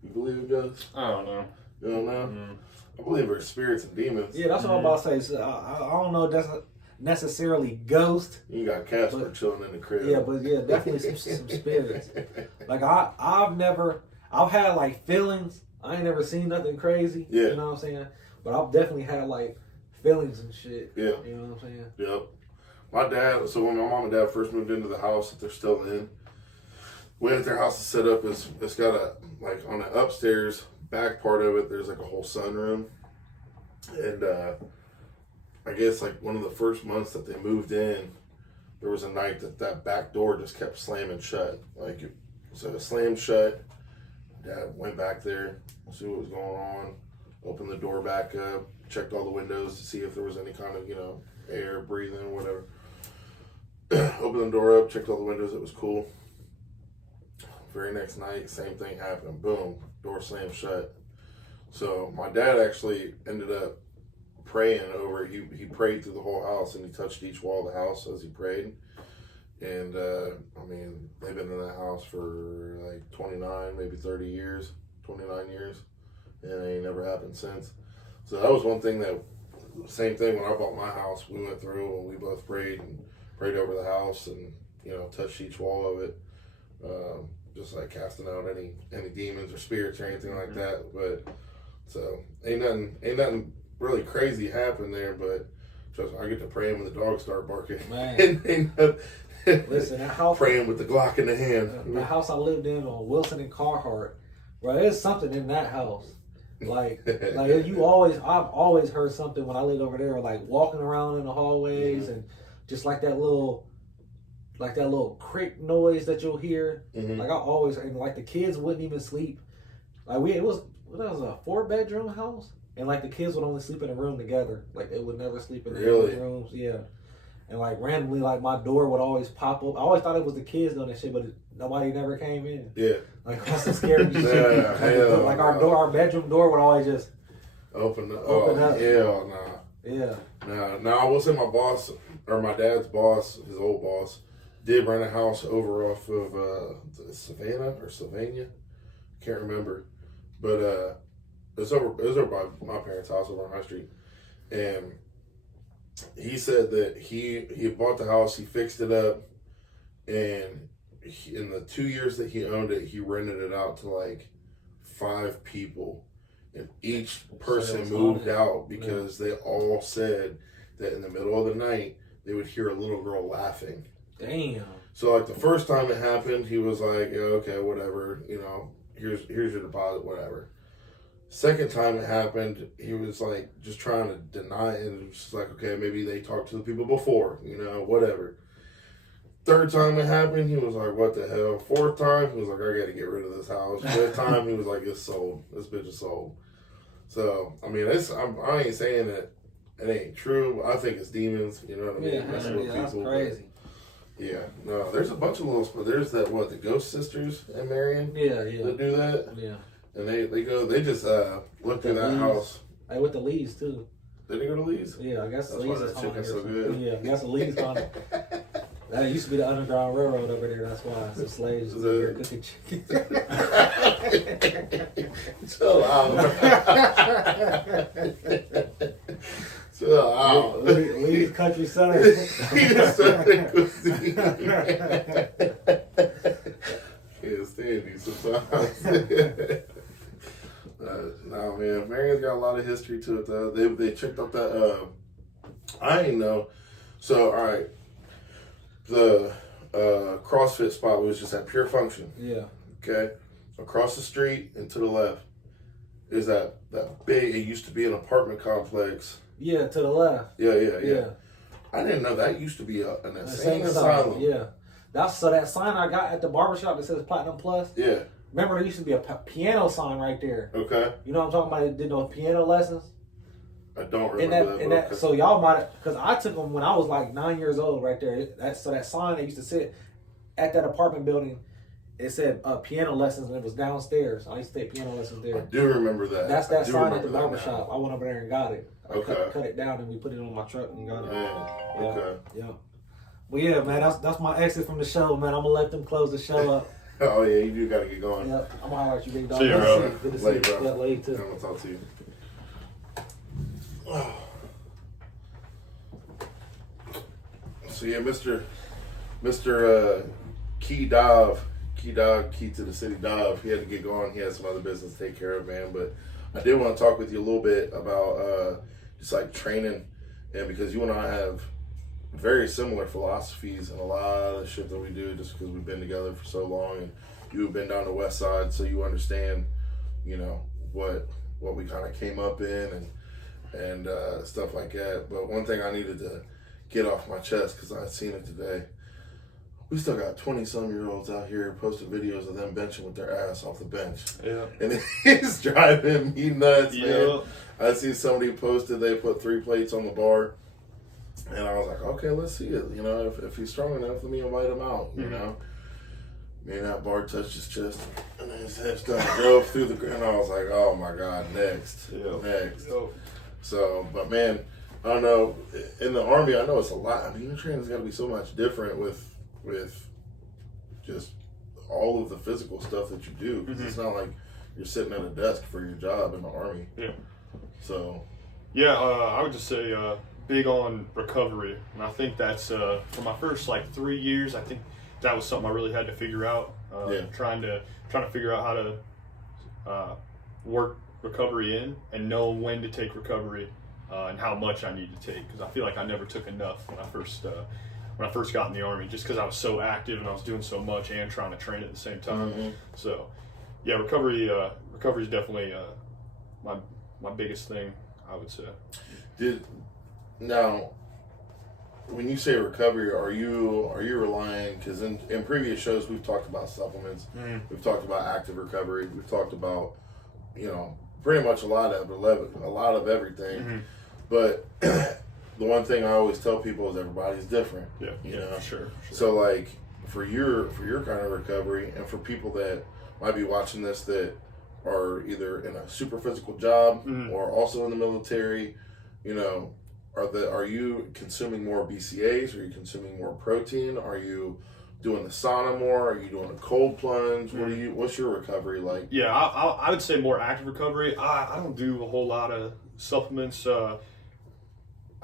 You believe in ghosts? I don't know. You don't know? I believe in spirits and demons. Yeah, that's what I'm about to say. So, I don't know. necessarily ghost. You got Casper chilling in the crib. Yeah, but yeah, definitely some spirits. Like I've had like feelings. I ain't never seen nothing crazy. Yeah. You know what I'm saying? But I've definitely had like feelings and shit. Yeah. You know what I'm saying? Yep. My dad, so when my mom and dad first moved into the house that they're still in, the way that their house is set up is it's got a, like on the upstairs back part of it, there's like a whole sunroom. And I guess like one of the first months that they moved in, there was a night that back door just kept slamming shut. Like, so it slammed shut. Dad went back there, see what was going on, opened the door back up, checked all the windows to see if there was any kind of, air, breathing, whatever. Opened the door up, checked all the windows, it was cool. Very next night, same thing happened. Boom, door slammed shut. So my dad actually ended up praying over, he prayed through the whole house and he touched each wall of the house as he prayed. And they've been in that house for like 29, maybe 30 years, 29 years. And it ain't never happened since. So that was one thing that, same thing when I bought my house, we went through and we both prayed over the house and, touched each wall of it. Just like casting out any demons or spirits or anything like that. But so ain't nothing really crazy happened there, but just I get to praying when the dogs start barking. Man. Listen, that house, praying with the Glock in the hand. The house I lived in on Wilson and Carhart, bro, there's something in that house. Like I've always heard something when I lived over there, like walking around in the hallways and just like that little crick noise that you'll hear. Like I always, and like the kids wouldn't even sleep. Like it was a 4-bedroom house, and like the kids would only sleep in a room together. Like they would never sleep in their own rooms. Yeah. And like randomly, like my door would always pop up. I always thought it was the kids doing that shit, but nobody never came in. Yeah. Like that's some scary shit. Like our bedroom door would always just open up. Hell nah. Yeah. No, I will say my boss, or my dad's boss, his old boss, did rent a house over off of Sylvania. Can't remember. But it was over by my parents' house over on High Street. And he said that he bought the house, he fixed it up, and in the 2 years that he owned it, he rented it out to like 5 people. And each person moved out because they all said that in the middle of the night, they would hear a little girl laughing. Damn. So like the first time it happened, he was like, yeah, okay, whatever, here's your deposit, whatever. Second time it happened, he was like just trying to deny it. It was just like, okay, maybe they talked to the people before, whatever. Third time it happened, he was like, what the hell? Fourth time, he was like, I gotta get rid of this house. Fifth time, he was like, it's sold. This bitch is sold. So, I mean, I ain't saying that it ain't true. I think it's demons, you know what I mean? That's crazy. Yeah, no, there's a bunch of there's that, the Ghost Sisters in Marion? Yeah. That do that? Yeah. And they just look through that house. Hey, with the Lees, too. Did they go to Lee's? Yeah, I guess that's Lee's why is that chicken's so good. Yeah, I guess the Lee's on it. That used to be the Underground Railroad over there, that's why. Some slaves was over here cooking chicken. Chill out. Chill out. Lee's Country Center. Can't stand these sometimes. No, man, Marion's got a lot of history to it though. They checked out that I didn't know. So all right, the CrossFit spot was just at Pure Function. Yeah. Okay. Across the street and to the left is that big. It used to be an apartment complex. Yeah, to the left. Yeah. I didn't know that used to be an insane asylum. Yeah. That sign I got at the barbershop that says Platinum Plus. Yeah. Remember, there used to be a piano sign right there. Okay. You know what I'm talking about? They did those piano lessons. I don't remember that. So y'all might, because I took them when I was like 9 years old right there. So that sign that used to sit at that apartment building, it said piano lessons, and it was downstairs. I used to take piano lessons there. I do remember that. That's that sign at the barbershop. I went over there and got it. I Okay. cut it down and we put it on my truck and got it. Man. Yeah. Okay. Yeah. Well, yeah, man, that's my exit from the show, man. I'm gonna let them close the show up. Oh yeah, you do gotta get going. Yeah, I'm gonna holler at you, big dog. See you, bro. Good to see Late, you. bro. Yeah, late too. I'm gonna talk to you. So yeah, Mr. Key to the City Dav. He had to get going. He had some other business to take care of, man. But I did want to talk with you a little bit about just like training, and because you and I have very similar philosophies and a lot of shit that we do, just because we've been together for so long, and you've been down the West Side, so you understand, you know, what we kind of came up in and stuff like that. But one thing I needed to get off my chest, because I seen it today. We still got 20-some-year-olds out here posting videos of them benching with their ass off the bench. Yeah. And it's driving me nuts, Yeah. man. I see somebody posted they put 3 plates on the bar. And I was like, okay, let's see it. You know, if he's strong enough, let me invite him out, you know. Man, that bar touched his chest. And then his head started drove through the ground. I was like, oh, my God, next. Next. So, but, man, I don't know. In the Army, I know it's a lot. I mean, your training's got to be so much different with just all of the physical stuff that you do. 'Cause it's not like you're sitting at a desk for your job in the Army. Yeah. So. Yeah, I would just say big on recovery. And I think that's, for my first, 3 years, I think that was something I really had to figure out. Trying to figure out how to work recovery in and know when to take recovery and how much I need to take. Because I feel like I never took enough when I first got in the Army, just because I was so active and I was doing so much and trying to train at the same time. So, yeah, recovery is definitely my biggest thing, I would say. Now, when you say recovery, are you relying? Because in previous shows we've talked about supplements, we've talked about active recovery, we've talked about, you know, pretty much a lot of everything, but. The one thing I always tell people is everybody's different. Yeah, you know, sure. So like for your kind of recovery, and for people that might be watching this that are either in a super physical job or also in the military, you know, are you consuming more BCAAs? Are you consuming more protein? Are you doing the sauna more? Are you doing a cold plunge? What's your recovery like? Yeah, I would say more active recovery. I don't do a whole lot of supplements.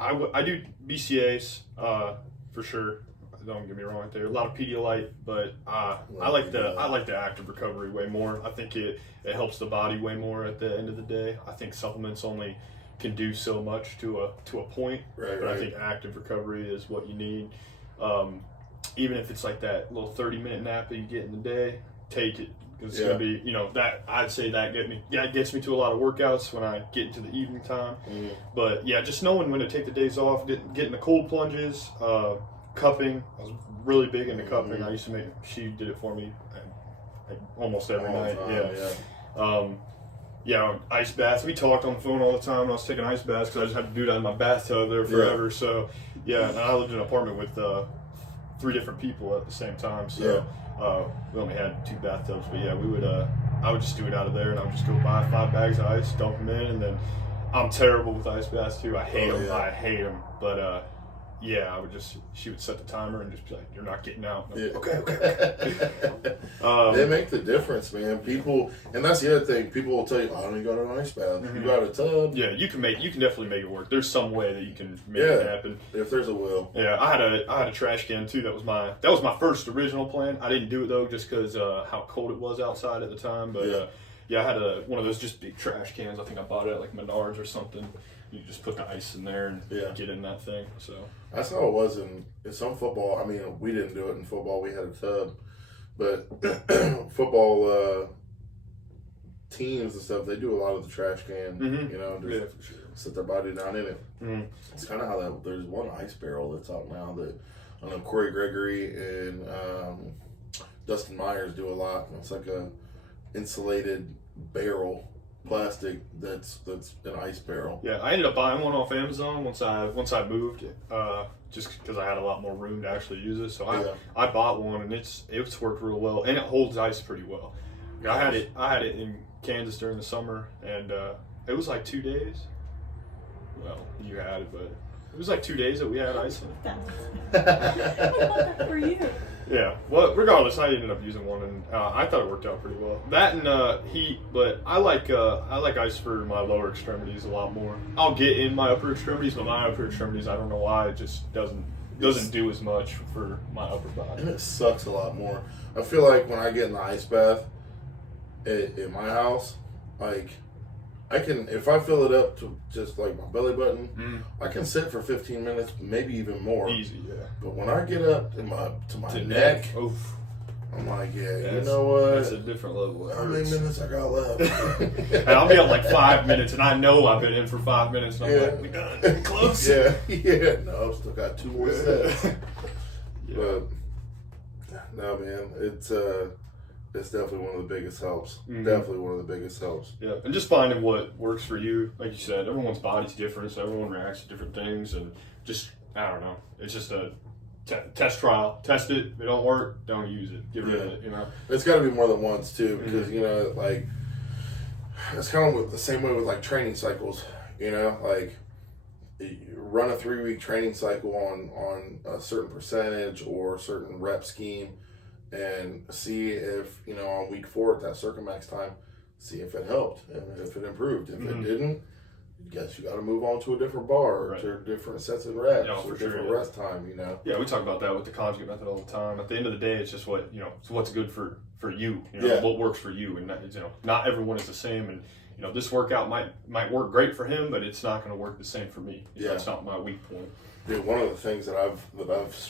I do BCAAs for sure. Don't get me wrong right there. A lot of Pedialyte, but I like the active recovery way more. I think it helps the body way more at the end of the day. I think supplements only can do so much to a point, but I think active recovery is what you need. Even if it's like that little 30-minute nap that you get in the day, take it. It's gonna be, you know, that I'd say that gets me to a lot of workouts when I get into the evening time. But yeah, just knowing when to take the days off, getting the cold plunges, cupping. I was really big into cupping. I used to she did it for me almost every night. Ice baths. We talked on the phone all the time when I was taking ice baths because I just had to do that in my bathtub there forever. So yeah, and I lived in an apartment with 3 different people at the same time. So. We only had 2 bathtubs, but yeah, I would just do it out of there, and I would just go buy 5 bags of ice, dump them in, and then I'm terrible with ice baths too. I hate them. I hate them. But yeah, she would set the timer and just be like, "You're not getting out." Yeah. Okay. They make the difference, man. People, and that's the other thing. People will tell you, "Oh, you got an ice bath. You got a tub." Yeah, you can definitely make it work. There's some way that you can make it happen if there's a will. Yeah, I had a trash can too. That was my first original plan. I didn't do it though, just because how cold it was outside at the time. But I had one of those just big trash cans. I think I bought it at like Menards or something. You just put the ice in there and get in that thing. So that's how it was in some football. I mean, we didn't do it in football. We had a tub, but football teams and stuff, they do a lot of the trash can. You know, just for sure. Sit their body down in it. It's kind of how there's one ice barrel that's out now that I know Corey Gregory and Dustin Myers do a lot. It's like a insulated barrel. Plastic that's an ice barrel. Yeah, I ended up buying one off Amazon once I moved, just because I had a lot more room to actually use it. So I bought one, and it's worked real well, and it holds ice pretty well. I had it in Kansas during the summer, and it was like 2 days. Well, you had it, but it was like 2 days that we had ice in it. I want that for you. Yeah, well, regardless, I ended up using one, and I thought it worked out pretty well. That and heat, but I like ice for my lower extremities a lot more. I'll get in my upper extremities, but my upper extremities, I don't know why, it just doesn't doesn't do as much for my upper body. And it sucks a lot more. I feel like when I get in the ice bath in my house, like I can, if I fill it up to just like my belly button, I can sit for 15 minutes, maybe even more. Easy, yeah. But when I get up to my neck, oof. I'm like, yeah, you know what? That's a different level. How many minutes I got left? And I'll be at like 5 minutes, and I know I've been in for 5 minutes, and I'm like, we done. Close. Yeah. No, I've still got 2 more sets. But no, man, it's definitely one of the biggest helps. Definitely one of the biggest helps. Yeah, and just finding what works for you. Like you said, everyone's body's different, so everyone reacts to different things, and just, I don't know. It's just a test trial. Test it. If it don't work, don't use it. Get rid of it, you know. It's got to be more than once, too, because, you know, like, it's kind of the same way with, like, training cycles, you know? Like, you run a 3-week training cycle on a certain percentage or a certain rep scheme, and see if, you know, on week 4 at that circummax time, see if it helped and if it improved. If it didn't, I guess you got to move on to a different bar or to different sets of reps or different rest time, you know. Yeah, we talk about that with the conjugate method all the time. At the end of the day, it's just what, you know, it's what's good for you, you know, what works for you. And, you know, not everyone is the same. And, you know, this workout might work great for him, but it's not going to work the same for me. Yeah. That's not my weak point. Dude, one of the things that I've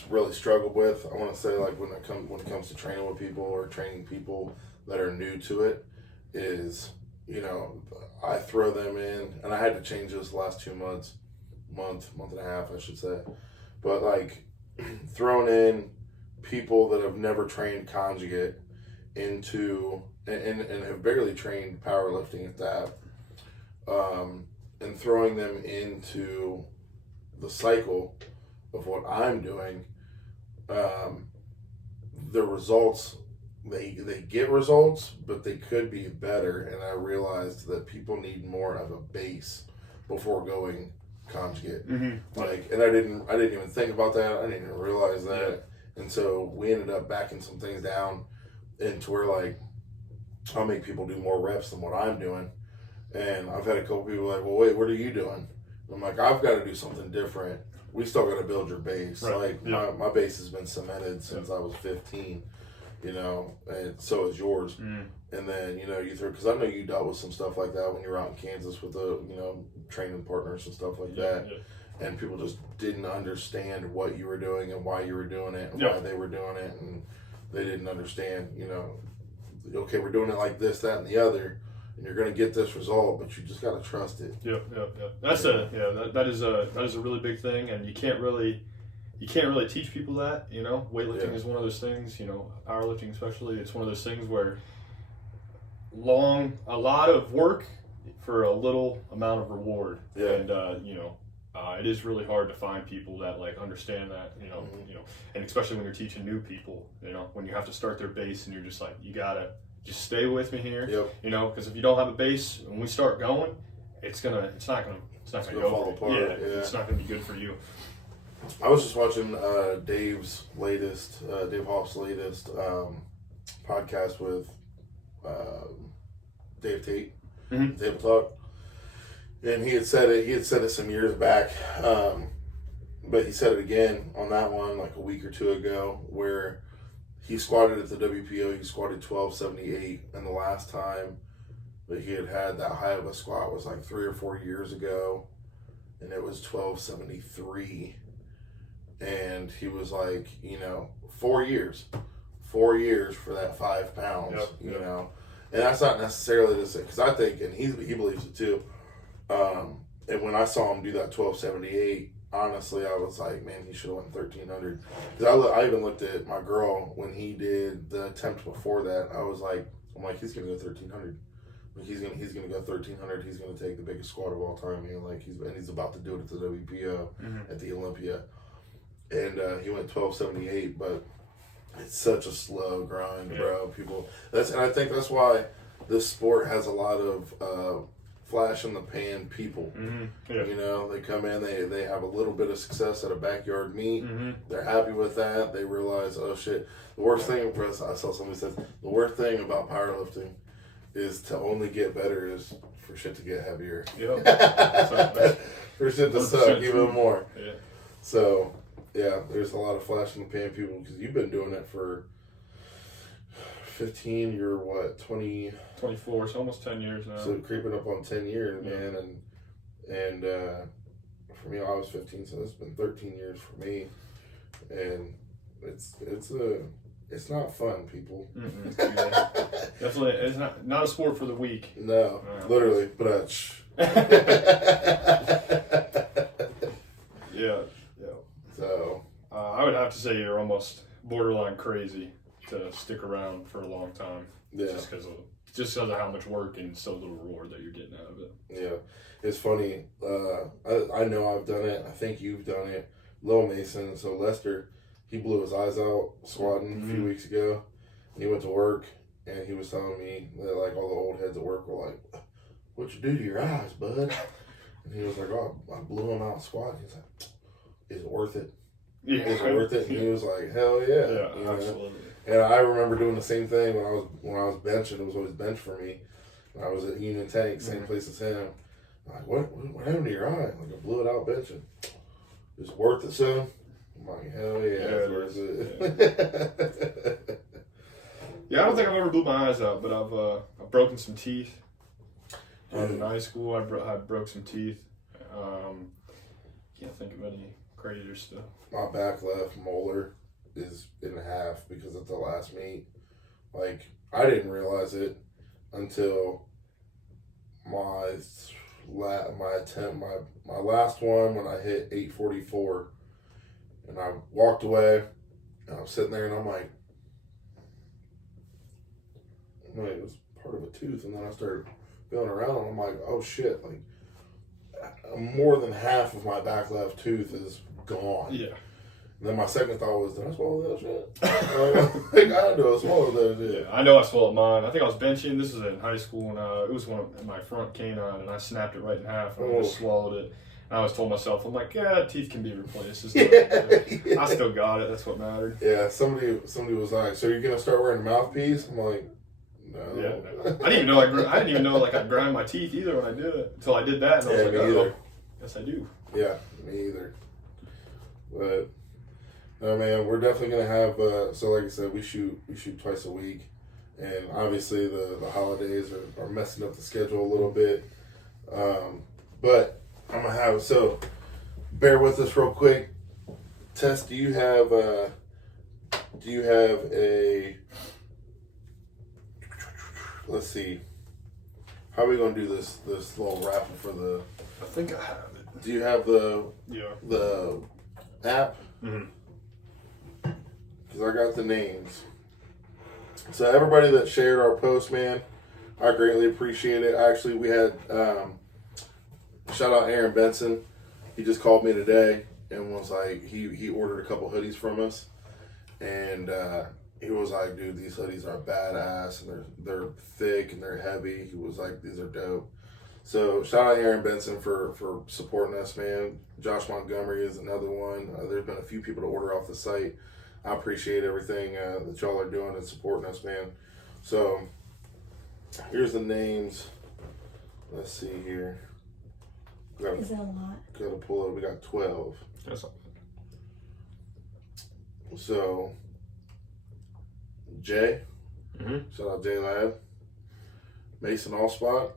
really struggled with, I want to say, like when it comes to training with people or training people that are new to it, is, you know, I throw them in, and I had to change this the last 2 months, month and a half, I should say, but like throwing in people that have never trained conjugate into and have barely trained powerlifting at that, and throwing them into the cycle of what I'm doing, the results, they get results, but they could be better. And I realized that people need more of a base before going conjugate. Like, and I didn't even think about that. I didn't even realize that. And so we ended up backing some things down into where, like, I'll make people do more reps than what I'm doing. And I've had a couple people like, well, wait, what are you doing? I'm like, I've got to do something different. We still got to build your base. Like, my base has been cemented since I was 15, you know, and so is yours. And then, you know, because I know you dealt with some stuff like that when you were out in Kansas with the, you know, training partners and stuff like that. And people just didn't understand what you were doing and why you were doing it and why they were doing it. And they didn't understand, you know, okay, we're doing it like this, that, and the other. And you're going to get this result, but you just got to trust it. That's that is a really big thing, and you can't really teach people that. You know, weightlifting is one of those things. You know, powerlifting especially, it's one of those things where a lot of work for a little amount of reward. And you know, it is really hard to find people that like understand that. You know, and especially when you're teaching new people. You know, when you have to start their base, and you're just like, you gotta. Just stay with me here, you know, because if you don't have a base, when we start going, it's not gonna go fall apart. It's not gonna be good for you. I was just watching Dave Hoff's latest podcast with Dave Tate, Table Talk, and he had said it some years back, but he said it again on that one like a week or two ago, where he squatted at the WPO, he squatted 1278, and the last time that he had that high of a squat was like 3 or 4 years ago, and it was 1273. And he was like, you know, 4 years for that 5 pounds, you know. And that's not necessarily to say, because I think, and he believes it too, and when I saw him do that 1278, honestly, I was like, man, he should have went 1300. Because I even looked at my girl when he did the attempt before that. I'm like, he's gonna go 1300. He's gonna go 1300. He's gonna take the biggest squat of all time. You know, like he's about to do it at the WPO at the Olympia, and he went 1278. But it's such a slow grind, bro. And I think that's why this sport has a lot of flash in the pan people. You know, they come in, they have a little bit of success at a backyard meet. They're happy with that. They realize, oh shit, the worst thing for us, I saw somebody says, the worst thing about powerlifting is to only get better is for shit to get heavier. For shit to suck even more. So Yeah, there's a lot of flash in the pan people because you've been doing it for 15. You're what, 20? 24, so almost 10 years now. So creeping up on 10 years, man, and for me, I was 15, so it's been 13 years for me, and it's not fun, people. Yeah. Definitely, it's not a sport for the weak. No, literally, but yeah. So I would have to say you're almost borderline crazy to stick around for a long time. Yeah. Just because of how much work and so little reward that you're getting out of it. Yeah, it's funny. I know I've done it. I think you've done it. Lil Mason, so Lester, he blew his eyes out squatting a few weeks ago. And he went to work, and he was telling me that like all the old heads at work were like, "What you do to your eyes, bud?" And he was like, "Oh, I blew them out squatting." He's like, "Is it worth it? Yeah, Is it worth it?" And he was like, "Hell yeah!" Yeah, you know? absolutely. And I remember doing the same thing when I was benching. It was always bench for me. I was at Union Tank, same place as him. I'm like, what happened to your eye? Like, I blew it out benching. It's worth it, son? I'm like, hell yeah, it's worth it. Yeah, I don't think I've ever blew my eyes out, but I've broken some teeth. In high school, I broke some teeth. Can't think of any crazier stuff. My back left molar is in half because of the last meet. Like, I didn't realize it until my last one when I hit 844, and I walked away, and I'm sitting there, and I'm like, wait, it was part of a tooth, and then I started going around, and I'm like, oh shit, like, more than half of my back left tooth is gone. Yeah. And then my second thought was, did I swallow that shit? Like, I know I swallowed that shit. Yeah, I know I swallowed mine. I think I was benching. This was in high school, and it was one of my front canine, and I snapped it right in half, and I just swallowed it. And I always told myself, I'm like, yeah, teeth can be replaced. I still got it. That's what mattered. Yeah, somebody was like, so you're gonna start wearing a mouthpiece? I'm like, no. Yeah, no. I didn't even know I grind my teeth either when I did it until I did that, and I was like, me oh, either. yes, I do. Yeah, me either. But no, man, we're definitely gonna have. So, like I said, we shoot twice a week, and obviously the holidays are messing up the schedule a little bit. But I'm gonna have, so bear with us real quick. Tess, do you have a? Let's see. How are we gonna do this little raffle for the? I think I have it. Do you have the app? Mm-hmm. Because I got the names. So everybody that shared our post, man, I greatly appreciate it. Actually, we had shout out Aaron Benson. He just called me today and was like, he ordered a couple hoodies from us, and he was like, dude, these hoodies are badass and they're thick and they're heavy. He was like, these are dope. So shout out Aaron Benson for supporting us, man. Josh Montgomery is another one. There's been a few people to order off the site. I appreciate everything that y'all are doing and supporting us, man. So here's the names. Let's see here. Is that a lot? Gotta pull it. We got 12. That's all. So Jay, Mm-hmm. shout out Jay Lab. Mason Allspot.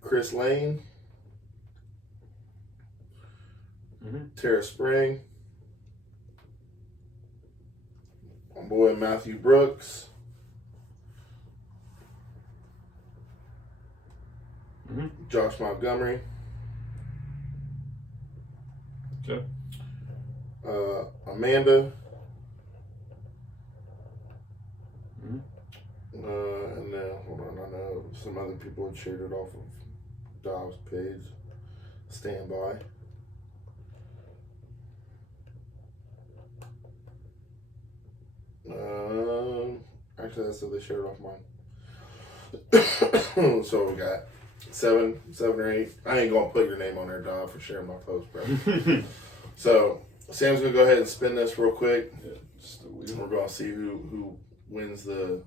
Chris Lane. Mm-hmm. Tara Spring. My boy Matthew Brooks. Mm-hmm. Josh Montgomery. Okay. Amanda. Mm-hmm. And then, hold on, I know some other people had shared it off of Dav's page. Stand by. Actually, that's what they shared off mine. So we got seven or eight. I ain't gonna put your name on there, Dav, for sharing my post, bro. So Sam's gonna go ahead and spin this real quick. Yeah, just the wheel. We're gonna see who wins the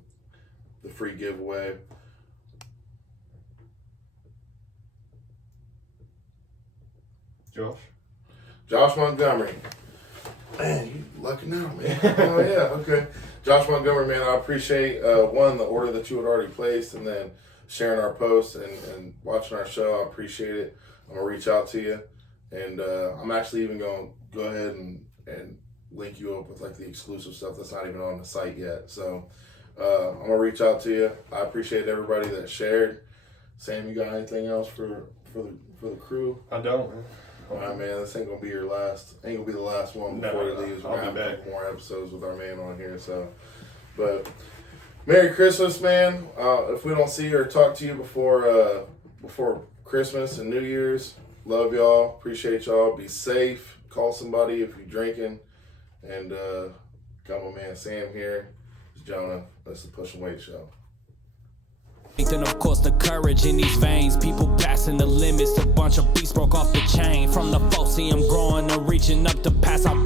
free giveaway. Josh Montgomery. Man, you lucky now, man. Oh, yeah, okay. Josh Montgomery, man, I appreciate, one, the order that you had already placed, and then sharing our posts and watching our show. I appreciate it. I'm going to reach out to you. And I'm actually even going to go ahead and link you up with, like, the exclusive stuff that's not even on the site yet. So I'm going to reach out to you. I appreciate everybody that shared. Sam, you got anything else for the crew? I don't, man. All right, man. This ain't gonna be your last. Ain't gonna be the last one before he leaves. We're gonna have a couple more episodes with our man on here. So, but Merry Christmas, man. If we don't see you or talk to you before Christmas and New Year's, love y'all. Appreciate y'all. Be safe. Call somebody if you're drinking. And got my man Sam here. It's Jonah. That's the Push and Weight Show. And of course the courage in these veins, people passing the limits, a bunch of beasts broke off the chain. From the folks see them growing and reaching up to pass out